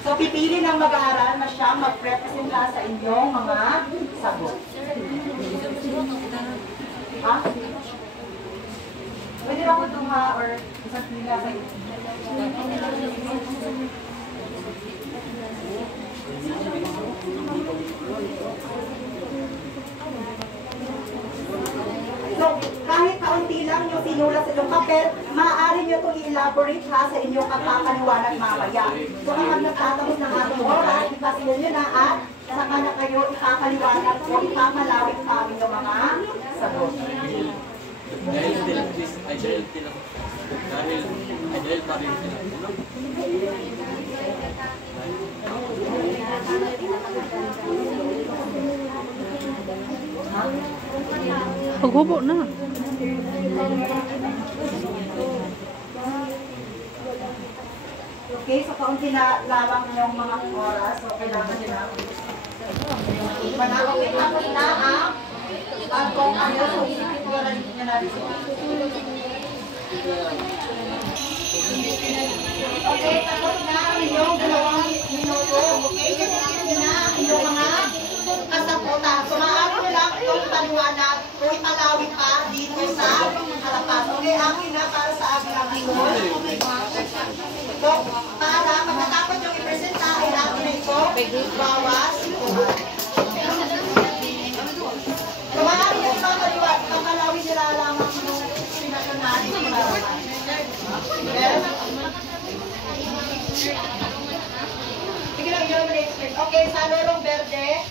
So, pipili ng mag-aaral na siyang mag-representa sa inyong mga sagot. Ha? Pwede na ko tunga or isang pila kayo. So, kahit kaunti lang yung sinulat sa inyong papel, maaari nyo itong i-elaborate ha sa inyong pagpapaliwanag mamaya. So, kapag nagtatapos ng ating oras, ipasinan nyo na at saka na kayo ipapaliwanag o ipapalawit sa amin yung mga sagot. Dahil pa rin sila. Paghubo na. Okay, so kaunti na lamang yung mga oras, so kailangan nyo na. Okay, tapos na ang kung ano, so isipin nyo na rin. Okay, tapos na ang inyong 2 minuto. Okay, isipin nyo na ang inyong mga kasagutan. So maaari nyo lang itong paliwanag o ipalawit pa dito sa harapan. Okay, akin na para sa akin ang ito. So, para pagkatapos yung i-presenta ay akin na ito Bawas. Kumahari yung mga kaliwat, kakalawin nila lamang yung sinasunari ng larawan. Yes? Sige lang, yun ang expert. Okay, sa lorong verde.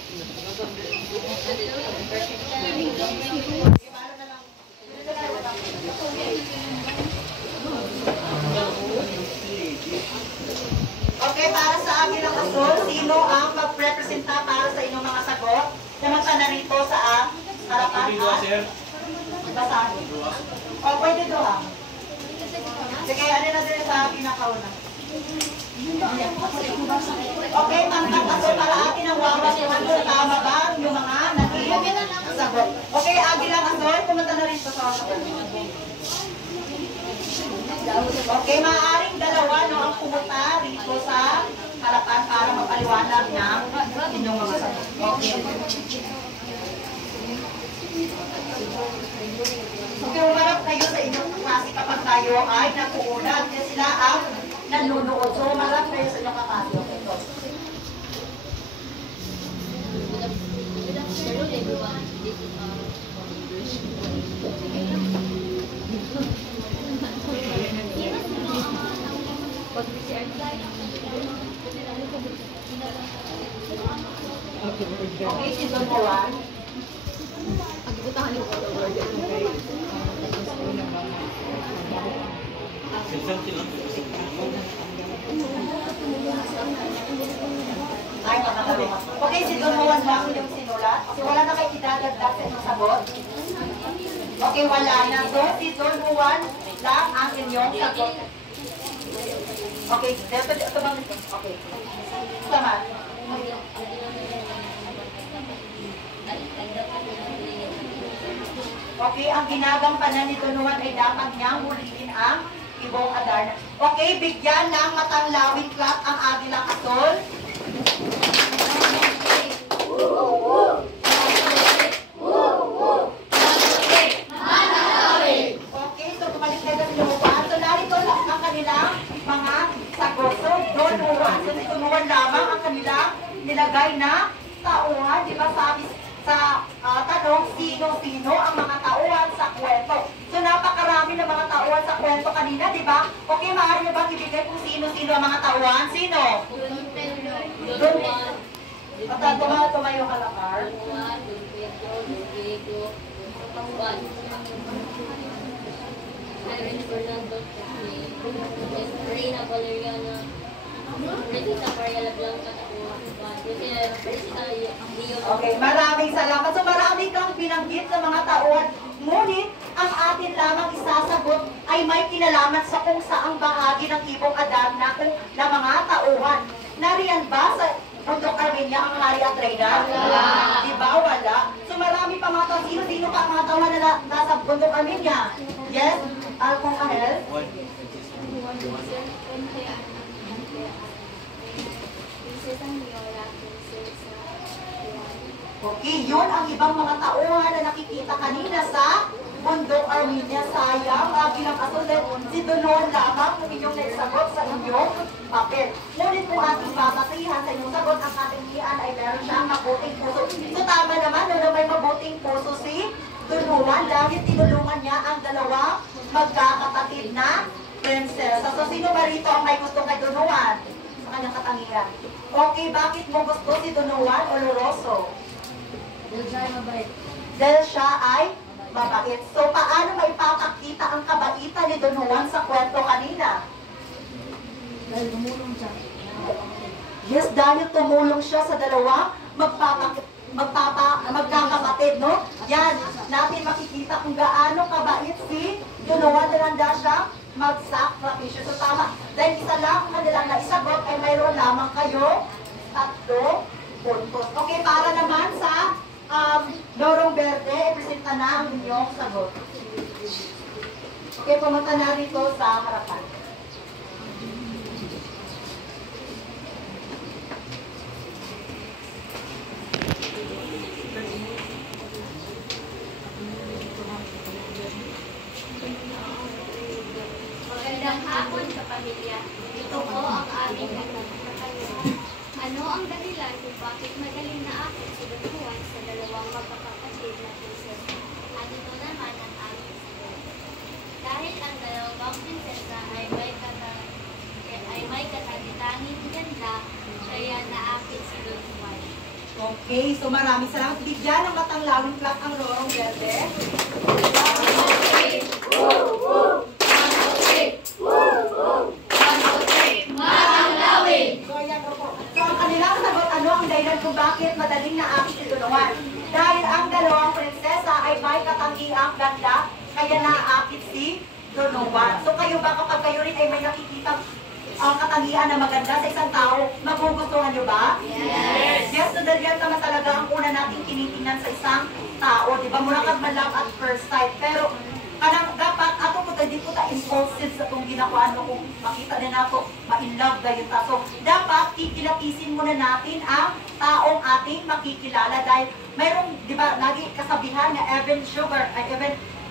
Okay, para sa akin ang asul, sino ang mag-representa para sa inyong mga sagot? Namanta na rito sa harapan at basahin. O, pwede doha. Sige, ano na din sa pinakauna. Okay, tangkap asul para atin ang wawas kung ano tama ba yung mga naging sagot. Okay, agilang asul, pumunta na rin sa harapan. Okay, maaaring dalawa no ang pumunta rito sa harapan para mapaliwanag ng inyong mga sagot. Okay. Okay, umarap kayo sa inyong klase kapag tayo ay nakuunan kasi sila ang nanunood. So, umarap kayo sa inyong kaklase. Okay, ito. Okay, season 1. Ay, makakabit. Okay, season 1 lang yung sinulat. Okay, wala na kayo idadagdag sa inyong sagot. Okay, wala na. So, season 1 lang ang inyong sagot. Okay, ito bang ito? Okay. Tama. Okay, ang ginagampanan nito naman ay dapat niyang huliin ang ibong Adarna. Okay, bigyan ng matanglawing clap ang agilang asul. Okay, so kumalik na yung lupa. So narito lang ang kanilang mga sagot. So doon uwan. So tinunuan lamang ang kanilang nilagay na tauhan. Di ba sabi sa tanong, sino-sino ang mga tauhan sa kwento? So napakarami ng mga tauhan sa kwento kanina, di ba? Okay, maaari na bang ibigay kung sino-sino ang mga tauhan? Sino? Tumayo ka lang, Carl. Reina Valeriana, Regina Mariela Blanca, Okay, maraming salamat. So marami kang binanggit sa mga tauhan. Ngunit, ang atin lamang isasagot ay may kinalaman sa kung saang bahagi ng ibong Adarna na mga tauhan. Nariyan ba sa Bundok Armenia ang hari at reyna? Wala. Diba? Wala. So marami pa mga tauhan. Sino-sino pa ang mga tauhan na nasa Bundok Armenia? Yes? Kung Ahel? Okay, yun ang ibang mga tauhan na nakikita kanina sa Bundok Armenia. Sayang, bilang asul, si Donon lamang kung inyong nagsagot sa inyong papel. Ngunit kung ating babatihan sa inyong sagot, ang ating iyan ay meron siyang mabuting puso. So tama naman, na may mabuting puso si Donon dahil tinulungan niya ang dalawang magkakapatid na prinsesa. So sino ba rito ang may gusto kay Donon sa kanyang katangian? Okay, bakit mo gusto si Donon Oloroso? Dahil siya ay mabait. So, paano maipapakita ang kabaitan ni Don Juan sa kwento kanina? Dahil tumulong siya. Yes, dahil tumulong siya sa dalawang magkakapatid, no? Yan, natin makikita kung gaano kabait si Don Juan na handa siyang mag-sakripisyo. So, tama. Dahil isa lang kanilang naisagot ay mayroon lamang kayo 3 puntos. Okay, para naman sa Lorong Verde, ipresenta na ang inyong sagot. Okay, pumunta na rito sa harapan. Magandang hapon sa pamilya. Ito po ang aming Ano ang dahilan kung bakit madaling naakit si Don Juan sa dalawang magkakapatid na prinsesa? At ito naman ang aming sagot. Dahil ang dalawang prinsesa ay may katagitanging ganda, kaya naakit si Don Juan. Okay, so maraming salamat. Bigyan ng matanglawin clap ang Lorong Verde. Matanglawin! So, ayan po. So, ang kanilang sagot, ano ang dahilan kung bakit madaling naakit si Don Juan? Dahil ang dalawang prinsesa ay may katanggiang ganda, kaya naakit si Don Juan. So, kayo ba kapag kayo rin ay may nakikita katangian na maganda sa isang tao, magugustuhan nyo ba? Yes! Yes, so yan naman talaga ang una nating tinitingnan sa isang tao, di ba? Mura kang malove at first sight, pero kanang dapat ato po hindi po ta impulsive sa itong ginawa no, kung makita din nato ma-in-love dahil ta. So, dapat kikilapisin muna natin ang taong ating makikilala dahil mayroong, di ba, naging kasabihan na even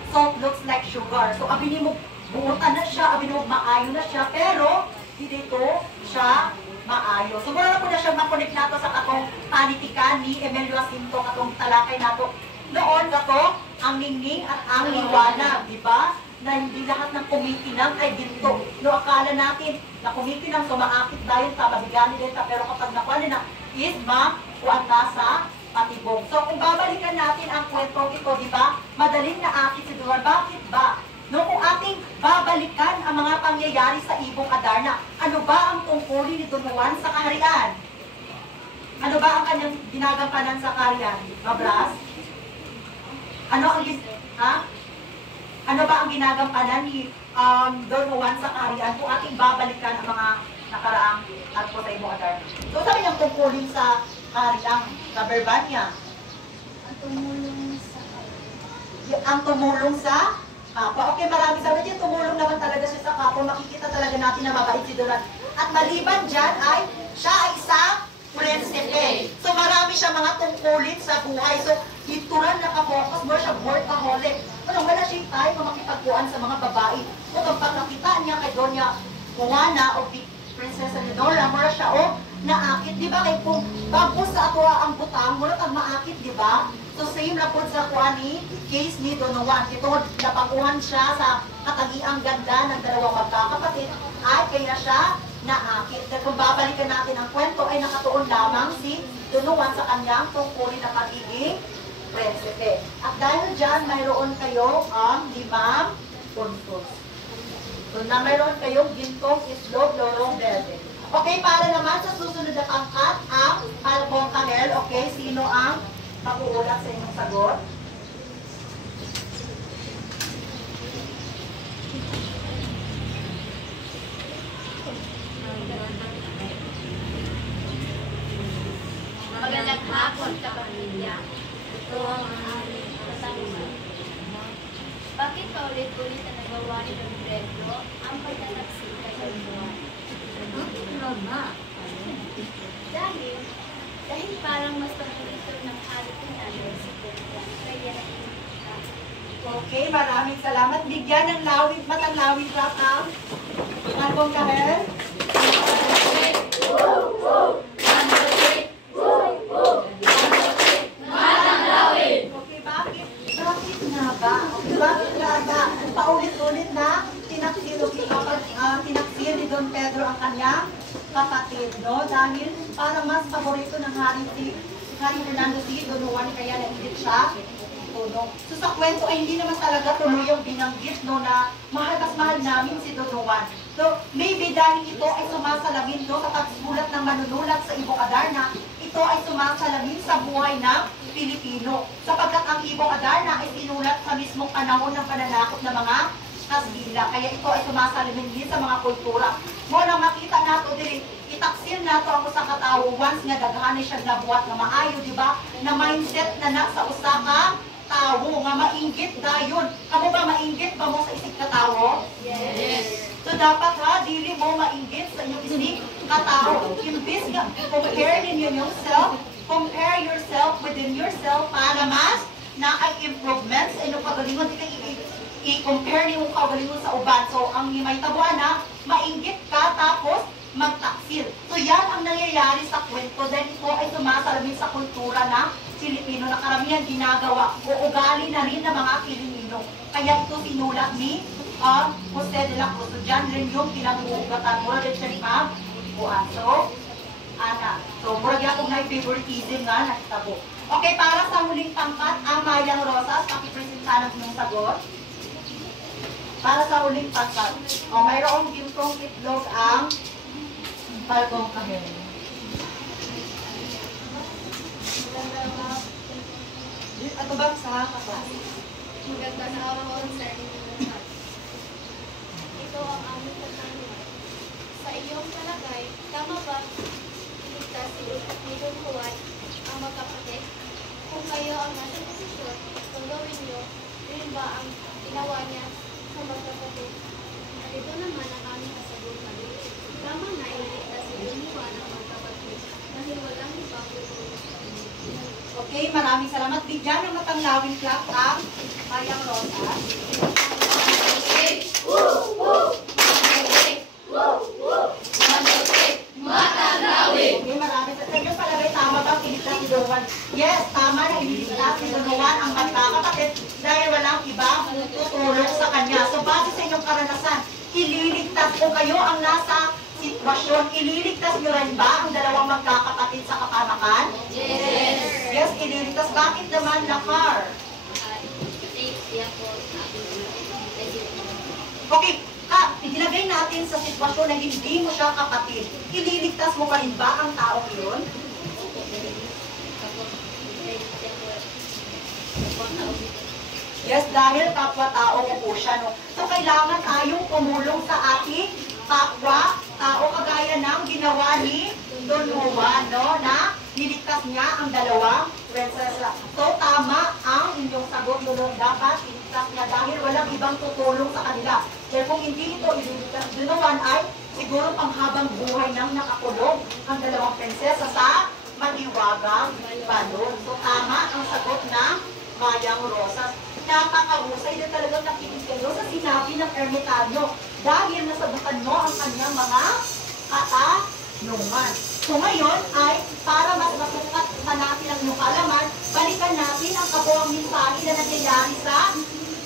salt looks like sugar. So, abinin mo, buutan na siya, abinin mo, maayo na siya, pero dito siya maayo. So, muna na po na siya makonect nato sa katong panitikan ni Emilio Jacinto, katong talakay nato. Noon kato, ang ningning at ang liwanag, di ba? Na hindi lahat ng kumikinang ay ginto. No, akala natin na kumikinang, so maakit dahil ta, mabigani din ta, pero kapag nakuha na is makuha ka sa patibong. So, kung babalikan natin ang kwentong ito, di ba? Madaling naakit si Don Juan. Bakit ba? No, kung ating babalikan ang mga pangyayari sa Ibong Adarna, ano ba ang tungkulin ni Don Juan sa kaharian? Ano ba ang kanyang ginagampanan sa kaharian? Mabras? Ano ba ang ginagampanan ni Don Juan sa kaharian kung ating babalikan ang mga nakaraang arko sa Ibong Adarna? So, sabi niyang tungkulin sa kaharian, sa Verbania? Ang tumulong sa kapwa. Okay, maraming sabi niya, tumulong naman talaga siya sa kapwa. Makikita talaga natin na mabait si Don Juan. At maliban dyan ay, siya ay isang prinsipe. So marami siya mga tungkulin sa buhay. So, ituran nakapokus mo siya, workaholic. Ano, wala siya tayo makipagkuhan sa mga babae. O kapag nakita niya kay Doña Juana o Prinsesa Leonora, mura siya o naakit. Di ba? Kaya kung bagos sa ato ang butang, mura kang maakit, di ba? So, same na po sa kuha ni case ni Don Juan. Ito, napakuhan siya sa katagiang ganda ng dalawang magkakapatid ay kaya siya naakit. Kung babalikan natin ang kwento, ay nakatuon lamang si Don Juan sa kanyang tungkulin na pagiging prinsipe. At dahil dyan, mayroon kayo ang 5 puntos. So, na mayroon kayong gintong islog, lorong verde. Okay, para naman sa susunod na pangkat, ang Palbong Kanel. Okay, sino ang mag-uulat sa inyong sagot? Magandang hapon, kapamilya. Ito ang aming katanungan. Bakit paulit-ulit na nagawa ni Don Pedro ang pagtataksik kay Don Juan? Dahil parang mas paborito ng hari ko namin si Don Juan, kaya naiinit. Okay, maraming salamat. Bigyan ng matanglawin pa ang Palbong Kanel. Okay, bakit nga ba? Bakit nga ba? Paulit-ulit na tinaksil ni Don Pedro ang kanyang kapatid, no? Dahil parang mas paborito ng Hari Fernando si Don Juan, kaya nainit siya. No? So sa kwento ay hindi naman talaga tuluyang binanggit, no, na mas mahal namin si Don Juan. So maybe dahil ito ay sumasalamin, no, sa pagsulat ng manunulat sa Ibong Adarna, ito ay sumasalamin sa buhay ng Pilipino. Sapagkat ang Ibong Adarna ay sinulat sa mismong panahon ng pananakop ng mga Kastila. Kaya ito ay sumasalamin din sa mga kultura. Mo nang makita nato diri, itaksil nato ang usa ka tawo once nga daghan siya nabuhat nga maayo, di ba? Na mindset na sa usa ka tawo nga mainggit dayon. Kamo ba mainggit ba mo sa isig ka tawo? Yes. So dapat ha, dili mo mainggit sa inyong isig ka tawo. Imbis nga compare ninyo compare yourself within yourself para mas na ay improvements sa inyong kagalingon. I-compare niyo kagalingon sa uban. So ang may tabuan na mainggit ka tapos magtaksil. So yan ang nangyayari sa kwento dahil ito ay sumasalamin sa kultura ng Pilipino na karamihan ginagawa o ugali na rin ng mga Pilipino. Kaya ito sinulat ni Jose de la Cruz. So, dyan rin yung pinag-uugatan. Mura din siya ni Ma'am Buwan. So, Ana. So, mura niya kung may favoritism nga nakitabo. Okay, para sa huling pangkat, ang Mayang Rosas, pakipresent sana ng sagot. Para sa huling pangkat, mayroong gintong itlog ang Palgong Kahel. Ato ba sa kaklase? Maganda na ako sa ito ang aming katanungan. Sa iyong palagay, tama ba iligtas si Nidong Juan ang magkapatid? Kung kayo ang nasa posisyon, gagawin niyo rin ba ang ginawa niya sa magkapatid? At ito naman ang aming kasagutan. Tama na iligtas si Nidong Juan ang magkapatid dahil walang ibang tutulong sa inyo. Okay, maraming salamat. Bigyan ng matanglawin clap ang Mayang Rosas. Okay, maraming salamat. Sa inyo palagay, tama ba iligtas si Don Juan? Yes, tama na iligtas si Don Juan ang magkakapatid dahil walang ibang tutulong sa kanya. So, base sa inyong karanasan, ililigtas kung kayo ang nasa sitwasyon, ililigtas nyo rin ba ang dalawang magkakapatid sa kapamakan? Yes. Yes, ililigtas. Bakit naman lakar? Okay, ilagay natin sa sitwasyon na hindi mo siya kapatid. Ililigtas mo pa rin ba ang tao yun? Yes, dahil kapwa-tao ko po siya. No? So, kailangan tayong tumulong sa ating kapwa, tao kagaya ng ginawa ni Don Juan, no? Na niligtas niya ang dalawang prinsesa. So, tama ang inyong sagot, Lulong. Dapat iligtas niya dahil walang ibang tutulong sa kanila. Dahil kung hindi ito ililigtas, Don Juan ay siguro panghabang buhay nang nakakulong ang dalawang prinsesa sa maliwagang balon. So, tama ang sagot ng Mayang Rosas. Napakahusay na talagang nakinig kayo sa sinabi ng ermitanyo dahil nasagutan mo ang kanyang mga katanungan. So ngayon ay para mas masukat pa natin ang iyong kalaman, balikan natin ang kabuang mensahe na nangyayari sa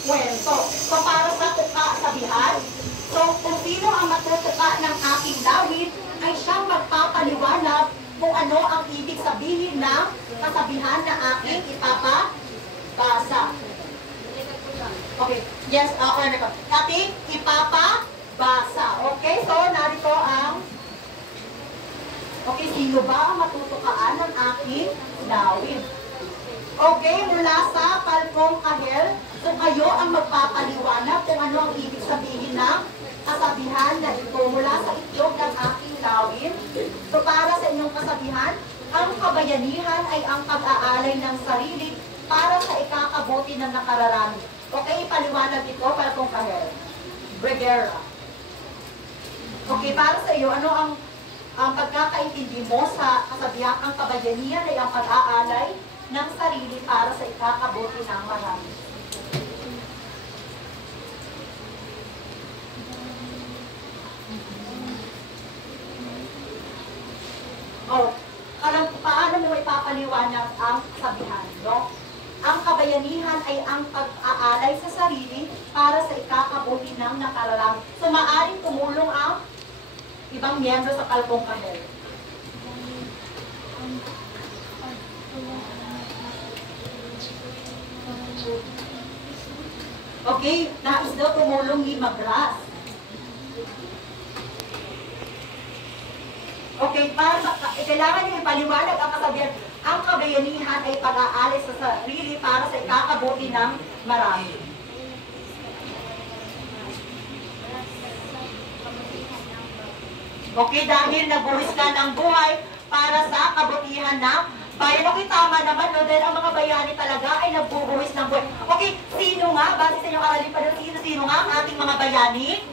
kwento. So para sa tuka-sabihan, so kung sino ang matutuka ng aking lawit ay siyang magpapaliwanag kung ano ang ibig sabihin ng kasabihan na aking ipapabasa. Okay, yes, ano ko. Ating ipapabasa. Okay, so narito ang okay, sino ba ang matutukaan ng aking lawit? Okay, mula sa Palgong Kahel, so kayo ang magpapaliwanag kung ano ang ibig sabihin ng kasabihan na ito mula sa itlog ng aking lawit. So para sa inyong kasabihan, ang kabayanihan ay ang pag-aalay ng sarili para sa ikakabuti ng nakararami. Okay, ipaliwanag ito, Palgong Kahel. Bregera. Okay, para sa iyo, ano ang pagkakaintindi mo sa kasabihan, ang kabayanihan ay ang pag-aalay ng sarili para sa ikakabuti ng marami. Paano mo ipapaliwanag ang kasabihan, no? Ang kabayanihan ay ang pag-aalay sa sarili para sa ikakabuti ng nakararami. So, maaaring tumulong ang ibang miyembro sa Palgong Kahel. Okay, nais daw tumulong ni Magras. Okay, kailangan niyo ipaliwanag ang kasabihan. Ang kabayanihan ay pag-aalay sa sarili para sa ikakabuti ng marami. Okay, dahil nagbuwis ka ng buhay para sa kabutihan ng bayan. Okay, tama naman, no? Dahil ang mga bayani talaga ay nagbubuwis ng buhay. Okay, sino nga? Base sa inyong aralin pa rin, sino nga ang ating mga bayani?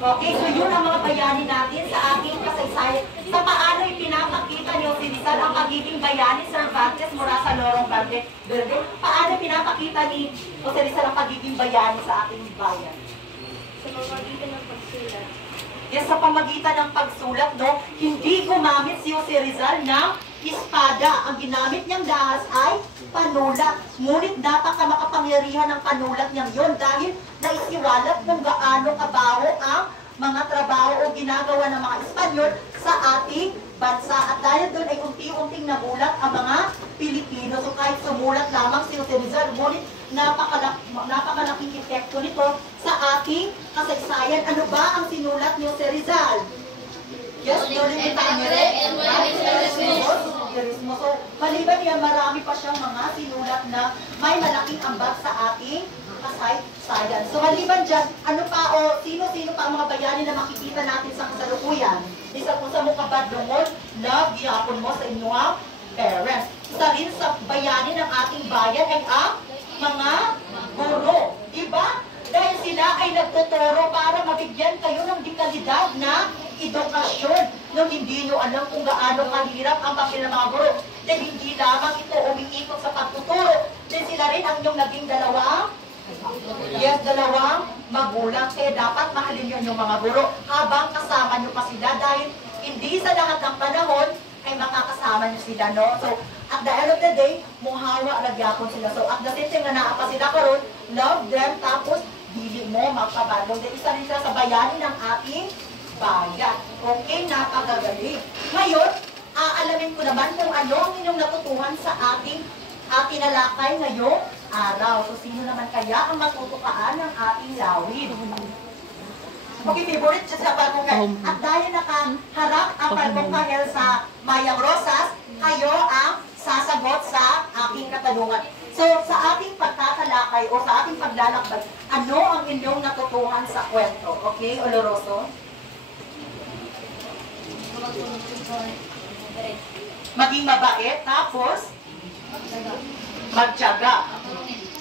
Okay, so yun ang mga bayani natin sa ating kasaysayan. Sa paano pinapakita ni Jose Rizal ang pagiging bayani Cervantes mula sa Lorong Verde? Paano pinapakita ni Jose Rizal ang pagiging bayani sa ating bayan? Sa pamamagitan ng pagsulat. Yes, sa pamagitan ng pagsulat, no, hindi gumamit si Jose Rizal ng espada. Ang ginamit niyang dahas ay panulat. Ngunit napaka makapangyarihan ng panulat niyang yon dahil naisiwalat kung gaano kabaho ang mga trabaho o ginagawa ng mga Espanyol sa ating bansa. At dahil doon ay unti-unting nagulat ang mga Pilipino. So kahit sumulat lamang si Jose Rizal, ngunit napakalaking epekto nito sa ating kasaysayan. Ano ba ang sinulat ni Jose Rizal? Yes, Dorin Tamere, so, maliban niya, marami pa siyang mga sinulat na may malaking ambag sa ating kasaysayan. So, maliban dyan, ano pa o sino-sino pa ang mga bayani na makikita natin sa kasalukuyan? Isa kung sa mukha ba lungod, love, gihapon mo sa inyong parents. Isa rin sa bayani ng ating bayan ay ang mga guro. Diba? Dahil sila ay nagtuturo para mabigyan kayo ng dekalidad na edukasyon nung hindi nyo alam kung gaano kahirap ang papel ng mga guro. Dahil hindi lamang ito umiikot sa pagtuturo. Dahil sila rin ang inyong naging dalawang magulang. Kaya dapat mahalin nyo yung mga guro habang kasama nyo pa sila. Dahil hindi sa lahat ng panahon ay makakasama nyo sila, no? So, at the end of the day, muhawa, nagyakon sila. So, at the same time na naapa sila karon, love them, tapos dili mo, magkabalong. Dahil isa rin sila sa bayani ng ating bayan. Okay, napakagaling. Ngayon, aalamin ko naman kung ano ang inyong natutuhan sa ating tinalakay ngayong araw. So, sino naman kaya ang matutukaan ng ating lawin? Okay, favorite siya sa Pagkukahel. At dahil nakaharap ang Pagkukahel sa Mayang Rosas, kayo ang sasagot sa aking katanungan. So, sa ating pagtatalakay o sa ating paglalakbay, ano ang inyong natutuhan sa kwento? Okay, Oloroso? Maging mabait, tapos magtiyaga.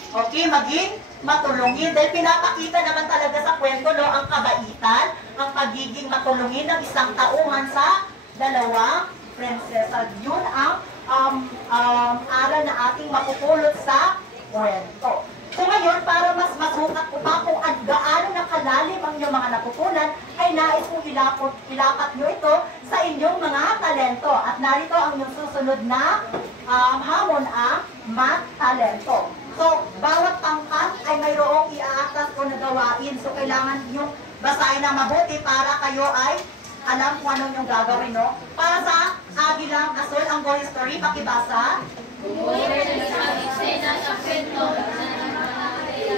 Okay, maging matulungin. Dahil pinapakita naman talaga sa kwento, no, ang kabaitan, ang pagiging matulungin ng isang tauhan sa dalawang prinsesa. Yun ang aral na ating mapupulot sa kwento. So ngayon, para mas masukat ko pa kung gaano nakalalim ang inyong mga natutunan, ay nais kong ilapat nyo ito sa inyong mga talento. At narito ang inyong susunod na hamon ang math talento. So, bawat pangkat ay mayroong iaatas o nagawain. So, kailangan nyo basahin na mabuti para kayo ay alam kung anong yung gagawin, no? Para sa Agilang Asul, ang goal story, pakibasa. Eksena sa kwento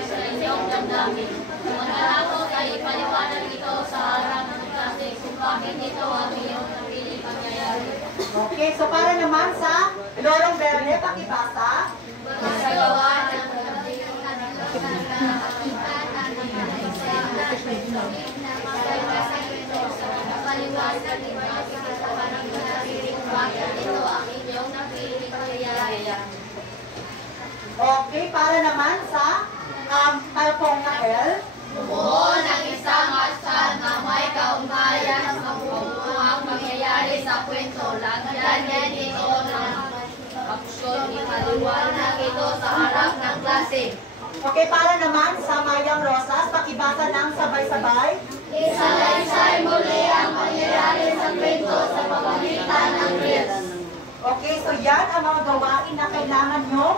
sa inyong damdamin. Magkalapot ay ipaliwanag ito sa harap ng klase kung bakit ito ang iyong napili pangyayari. Okay, so para naman sa Lorong Verde, pakibasa. Magsagawa ng Okay, para naman sa Talpong Nael. buo ng isang asal na may kaugnayan sa mabubuang pangyayari sa kwento. Lagyan niya dito ng aksyon, ipaliwanag ito sa harap ng klase. Okay, para naman sa Mayang Rosas, pakibasa ng sabay-sabay. Isalaysay muli ang pangyayari sa kwento sa pamamagitan ng reels. Okay, so yan ang mga gawain na kailangan nyo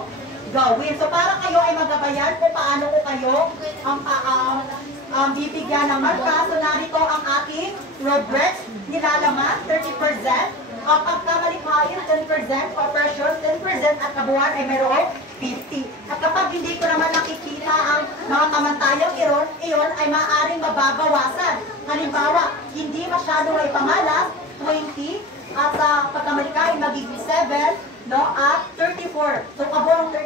gawin. So para kayo ay magabayan kung paano ko kayo ang bibigyan ng marka. So narito ang ating rubrics. Nilalaman, 30%. Ang pagkamalikhain, 10%. Cooperation, 10%. At kabuuan ay mayroong 50. At kapag hindi ko naman nakikita ang mga kamantayang iyon ay maaaring mababawasan. Halimbawa, hindi masyadong ay pamalas, 20. At sa pagkamalikhain, magiging 7. No, at 34. So, kabuang po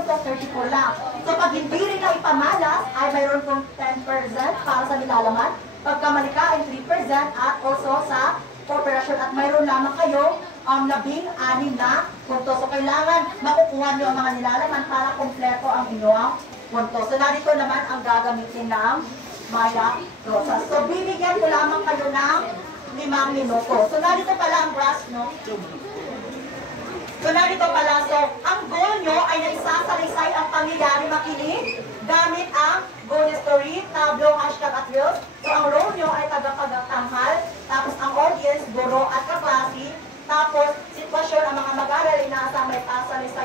ito, 34 lang. So, pag hindi rin na ipamalas, ay mayroon pong 10% para sa nilalaman. Pagkamalikain, 3%, at also sa cooperation. At mayroon lamang kayo 16 na punto. So, kailangan makukuha nyo ang mga nilalaman para kompleto ang inyong punto. So, narito naman ang gagamitin ng Maya Rosas. So, bibigyan ko lamang kayo ng 5 minuto. So, narito pala ang brush, no? So, narito pala, so, ang goal nyo ay naisasalaysay ang pangyayari makinig gamit ang goal story, tableau, hashtag at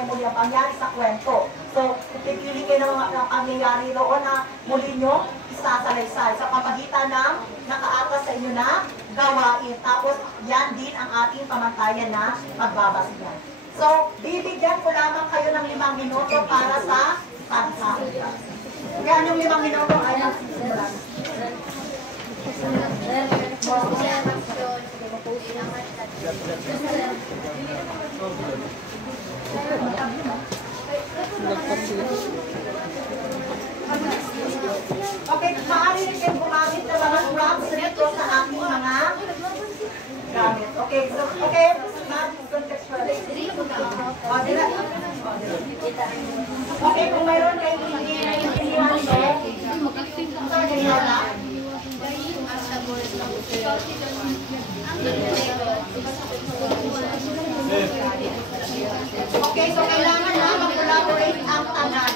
muli ang pangyari sa kwento. So, pipili kayo ng mga pangyayari roon na muli nyo isasalaysay sa pamagitan ng nakaatas sa inyo na gawain. Tapos, yan din ang ating pamantayan na magbabasihan. So, bibigyan ko lamang kayo ng 5 minuto para sa pagsasabi. Kaya yung 5 minuto ay nagsimulan. Okay, maaari rin kayo gumamit ng mga props dito sa ating mga gamit. Okay, so, okay, mag-contextualize. Okay, kung mayroon kayong hindi naiintindihan mo, so, ganyan lang. Okay, so kailangan na mag-collaborate ang tanan.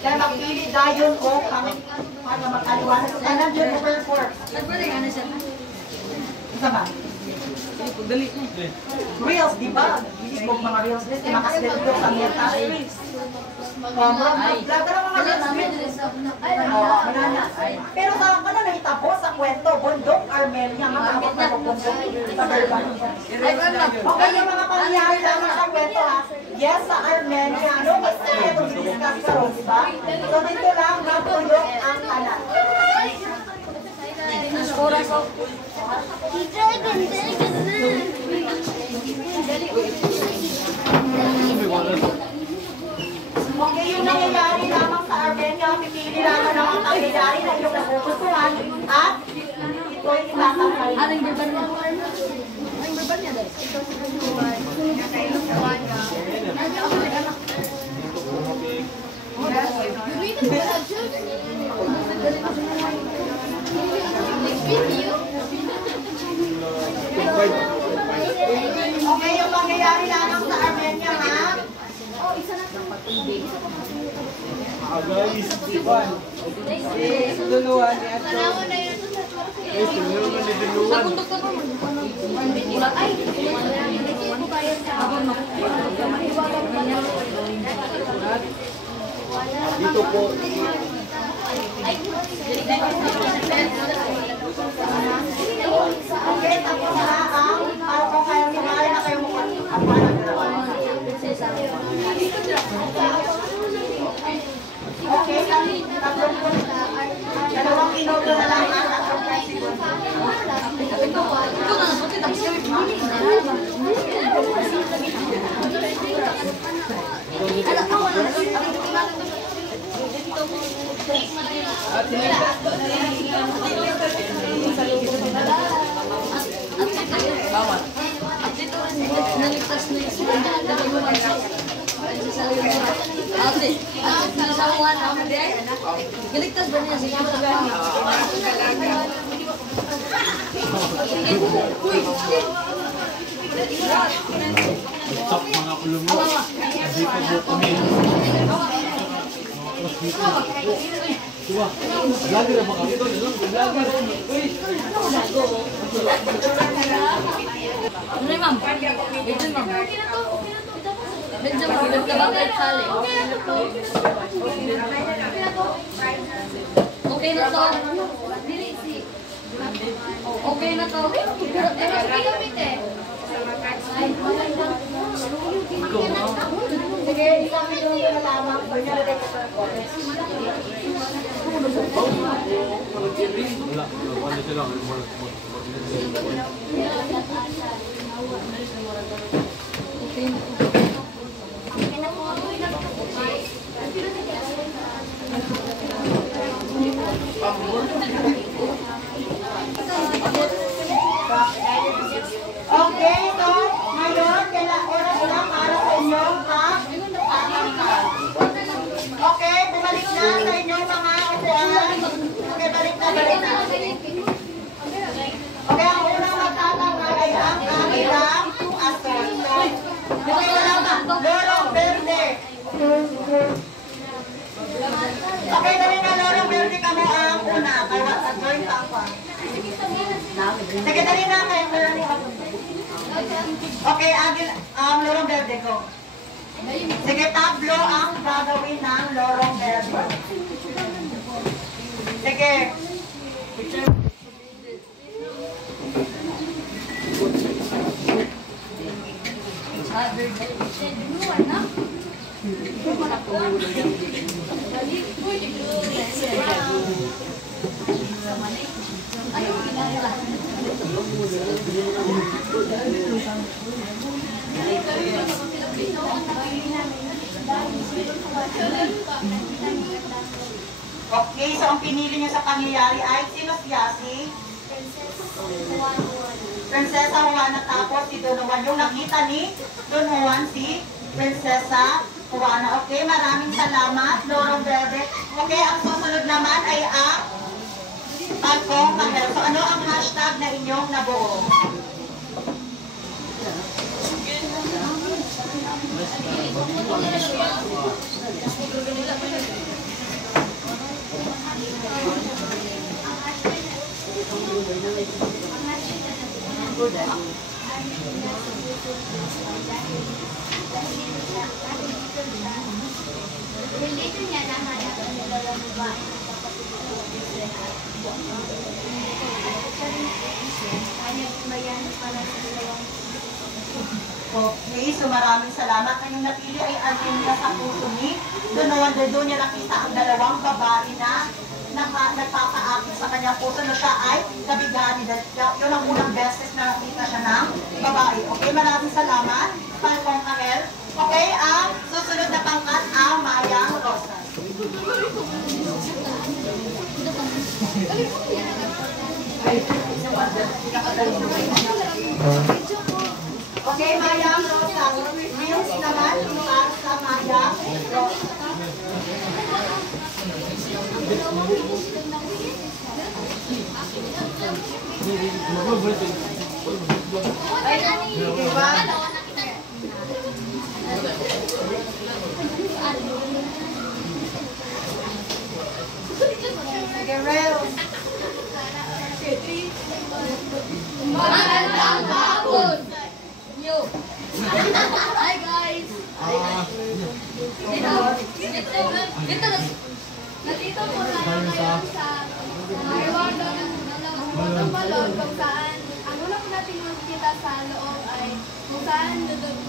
Dahil magpili dayon o kami para mag-aliwanag. Tanan yun over-force. Isa ba? Reels, di ba? Ibig mga reels din, makaslit ko sa meta. Laga ng mga reels. Pero sa ako na nahitabo sa kwento, Bundok Armenia, mga abot na bundok sa Durban. Okay, yung mga pangyayari naman sa kwento ha. Yes, sa Armenia, no? Kasi ito discuss ka ron, di ba? So dito lang, natulog ang kanan. Okay, yung nangyayari lamang sa Armenia, pipili lamang ng mga pangyayari na iyong napupusuhan at ito'y itatangkay. Aring berban niya. Aring berban niya dahil. Okay, yung pangyayari lamang sa Armenia, ha? Dito po. Okay, tapos na ang para kung kayo kumari na kayo mukhang okay, dalawang minuto na lang ang tatlong president. Naligtas na yung galigtas ba niya siya? Stop mga kulong mo. Hindi pa po kami. Diba? Lagi na mga ito. Lagi. Uy! Ano yung ma'am? Medyo ma'am. Medyo ma'am. Nagkabagay sali. Okay na to. Okay na to. Sige, isang minuto na lamang. Banyalagay ko sa comments. Wala. Ano sila? Okay, so ngayon, oras na para sa inyong okay, bumalik na sa inyong mga upuan. Okay, balik na. Okay, ang unang magtatanggal ay ang kanilang asento. Okay, wala ba? Lorong Verde. Okay, dali na Lorong Verde ka mo ang una. Kaya at join pa ako. Sige, dali na kayo. Okay, Lorong Verde ko. Sige, tablo ang gagawin ng lorong verde. Sige. Okay, so ang pinili niyo sa pangyayari ay sino siya? Si Prinsesa Juana, tapos si Don Juan. Yung nakita ni Don Juan, si Prinsesa Juana. Okay, maraming salamat, Lorong Verde. Okay, ang susunod naman ay ang Pagkong Kahel. So ano ang hashtag na inyong nabuo? Related niya na hanap ang dalawang babae ng kapatid ko. Okay, so maraming salamat. Ang napili ay Arlinda sa puso ni Doon niya nakita ang dalawang babae na nagpapaakit sa kanyang puso na siya ay nabigani. Yun ang unang beses na nakita siya ng babae. Okay, maraming salamat. Pagkong Kahel. Okay, ang susunod na pangkat ang Mayang Rosas. Okay, Mayang Rosas. News naman para sa Mayang Rosas. Magandang hapon! Yo! Hi guys! Nandito po tayo ngayon sa Botong Balon kung saan ang una po natin makikita sa loob ay kung saan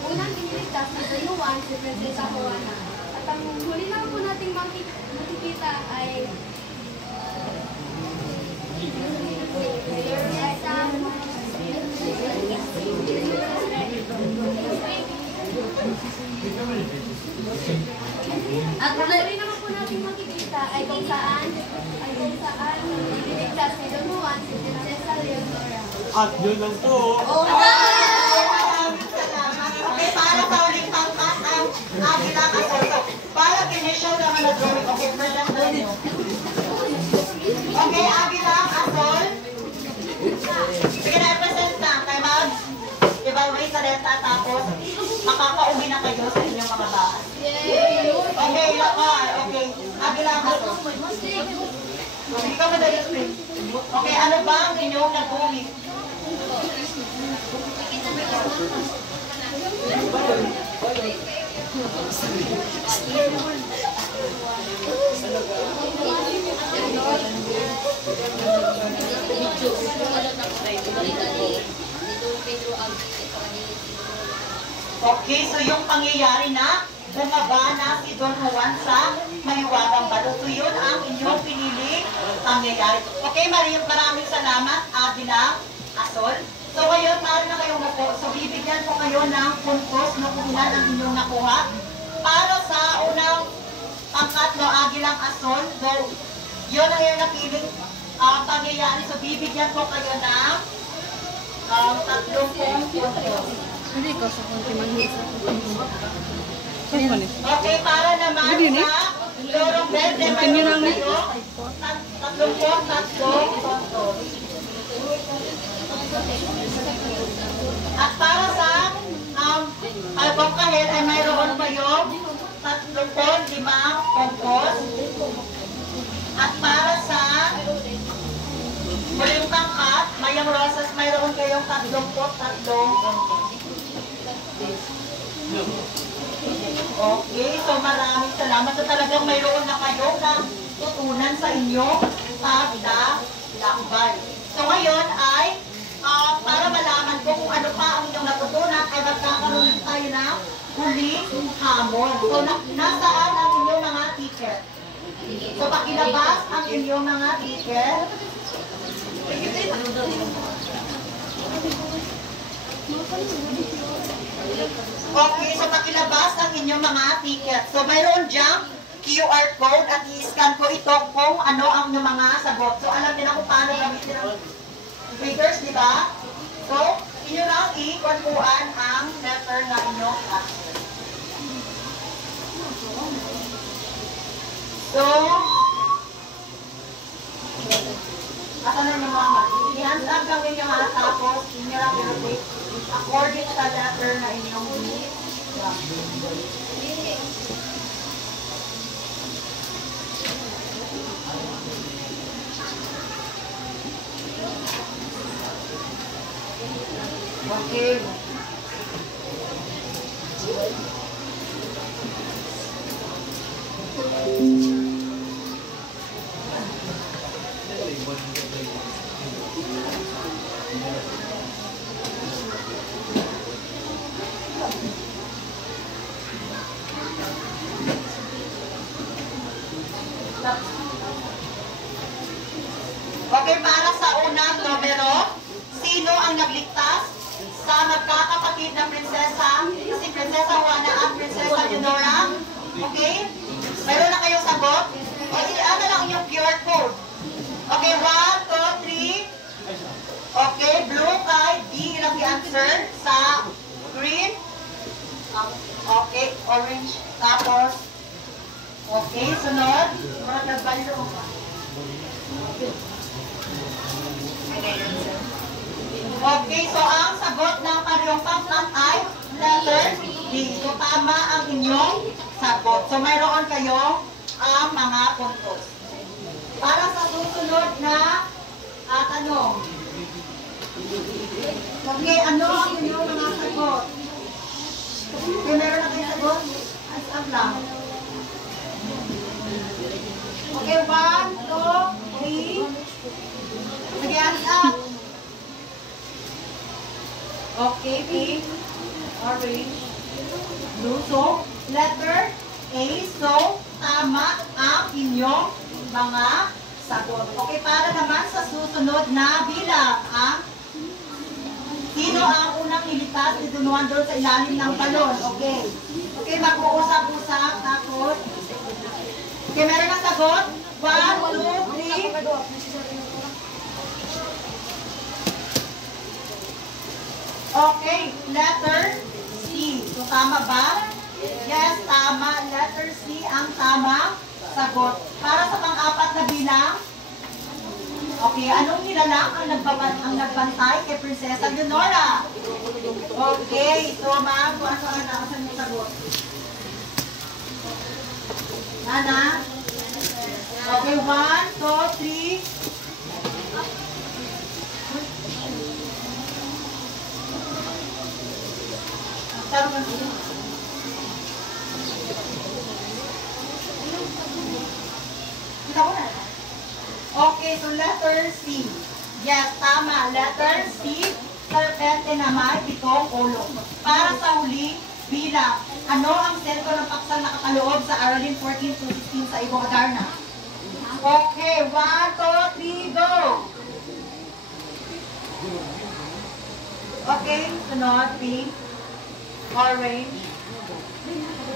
unang iniligtas na Don Juan si Prinsesa Juana. At ang huli na po natin makikita ay at huli naman po natin makikita ay kung saan iniligtas si Don Juan si Prinsesa Leonora. At yun lang po. Okay, para sa uling pangkat ang Agila Kasol. Para kinishow naman na drawing. Okay, present na niyo. Okay, Agila Kasol. Sige na, i-present na. Kay Mag, evaluate sa renta tapos makakauwi na kayo sa inyong mga bahay. Okay, lakay. Okay, Agila Kasol. Hindi ka madali screen. Okay, ano ba ang inyong nag-uwi? Okay, so yung pangyayari na bumaba na si Don Juan sa Mahiwagang Balon. So yun ang inyong pinili pangyayari. Okay, maraming salamat, Agila Kasol. So ngayon, maaari na kayong napo. So bibigyan ko kayo ng puntos na kung ilan ang inyong nakuha. Para sa unang pangkat no, Agilang Kasol. So yun ang inyong napiling pangyayari. So bibigyan ko kayo ng 30 puntos. Hindi ko sa konti manghisa. Okay, para naman sa Lorong Verde, mayroon kayo 33 puntos. At para sa Pagkong Kahel ay mayroon kayong 35 puntos. At para sa huling pangkat, Mayang Rosas, mayroon kayong 33 puntos. Okay, so maraming salamat. So talagang mayroon na kayo na tutunan sa inyong paglalakbay. So ngayon ay para malaman ko kung ano pa ang inyong natutunan ay magkakaroon tayo ng huling hamon. So nasaan ang inyong mga ticket? So pakilabas ang inyong mga ticket. Okay, so pakilabas ang inyong mga ticket. So mayroon dyan QR code at i-scan ko ito kung ano ang inyong mga sagot. So alam niyo na kung paano gamitin ang figures, di ba? So, inyo lang i-konpuan ang letter na inyong answer. So, asa na yung mga i-hands up lang ninyo ha, tapos inyo lang i-rotate according sa letter na inyong okay. Okay, para sa unang numero, sino ang nagligtas sa magkakapatid na prinsesa, si Prinsesa Juana at Prinsesa Leonora? Okay? Mayroon na kayong sagot? O, ano lang yung QR code? Okay, 1, 2, 3. Okay, blue kay D ilang i-answer sa green. Okay, orange. Tapos, okay, sunod. Mga nagbalo. Okay, so ang sagot ng karyong pangkat ay letter D. So tama ang inyong sagot. So mayroon kayong mga puntos. Para sa susunod na tanong. Okay, ano ang inyong mga sagot? Okay, meron na kayong sagot? As lang. Okay, 1, 2, 3. Sige, hands up. Okay, pink, orange, blue. So, letter A. So, tama ang inyong mga sagot. Okay, para naman sa susunod na bilang, sino ang unang nilitas ni Dunuan doon sa ilalim ng balon? Okay. Okay, mag-uusap-usap. Tapos, okay, meron ng sagot? 1, 2, 3. Okay, letter C. So, tama ba? Yes, tama. Letter C ang tamang sagot. Para sa pang-apat na bilang, okay, anong nilalang ang nagbantay kay Prinsesa Leonora? Okay, so ma'am, kung saan yung sagot? Nana? Okay, 1, 2, 3. Okay, so letter C. Yes, tama. Letter C, serpente na may 7 ulo. Para sa huling bilang, ano ang sentro ng paksang nakakaloob sa Aralin 14-16 sa Ibong Adarna? Okay, 1, 2, 3, go! Okay, sunod, pink, orange,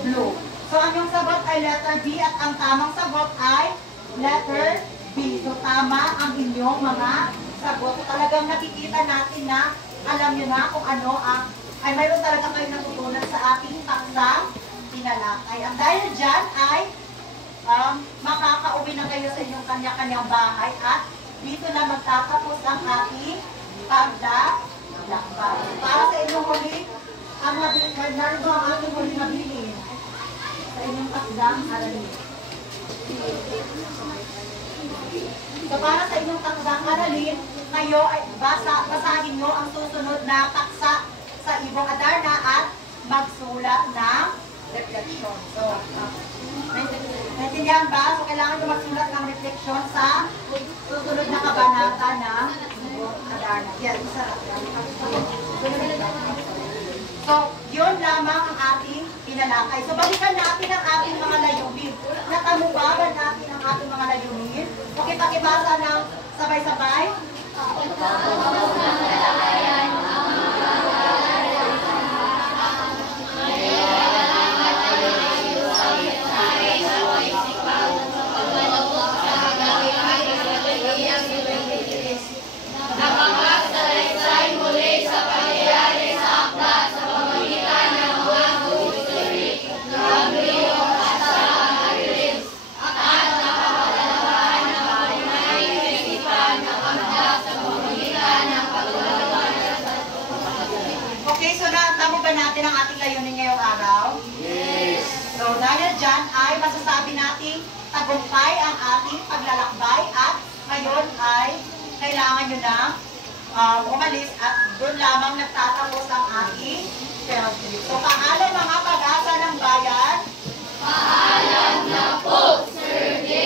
blue. So, ang yung sagot ay letter B at ang tamang sagot ay letter B. So, tama ang inyong mga sagot. So, talagang nakikita natin na alam nyo na kung ano ay mayroon talaga kayo natutunan sa ating taksang tinalakay. Ang dahil dyan ay makakauwi na kayo sa inyong kanya-kanyang bahay at dito na magtatapos ang ating paglalakbay. Para sa inyong huli, narito ang ating huli na bilin sa inyong takdang aralin. So para sa inyong takdang aralin, kayo ay basahin nyo ang susunod na paksa sa Ibong Adarna at magsulat ng reflection. So, naintindihan ba? So, kailangan nyo magsulat ng reflection sa susunod na kabanata ng Adarna. Yan, isa. So, yun lamang ang ating pinalakay. So, balikan natin ang ating mga layunin. Natamubagan natin ang ating mga layunin. Okay, pakibasa ng sabay-sabay. Okay, so natamo ba natin ang ating layunin ngayong araw? Yes! So dahil dyan ay masasabi natin tagumpay ang ating paglalakbay at ngayon ay kailangan nyo na umalis at doon lamang nagtatapos ang ating terapy. So paalam mga pag-asa ng bayan. Paalam na po, Sir J.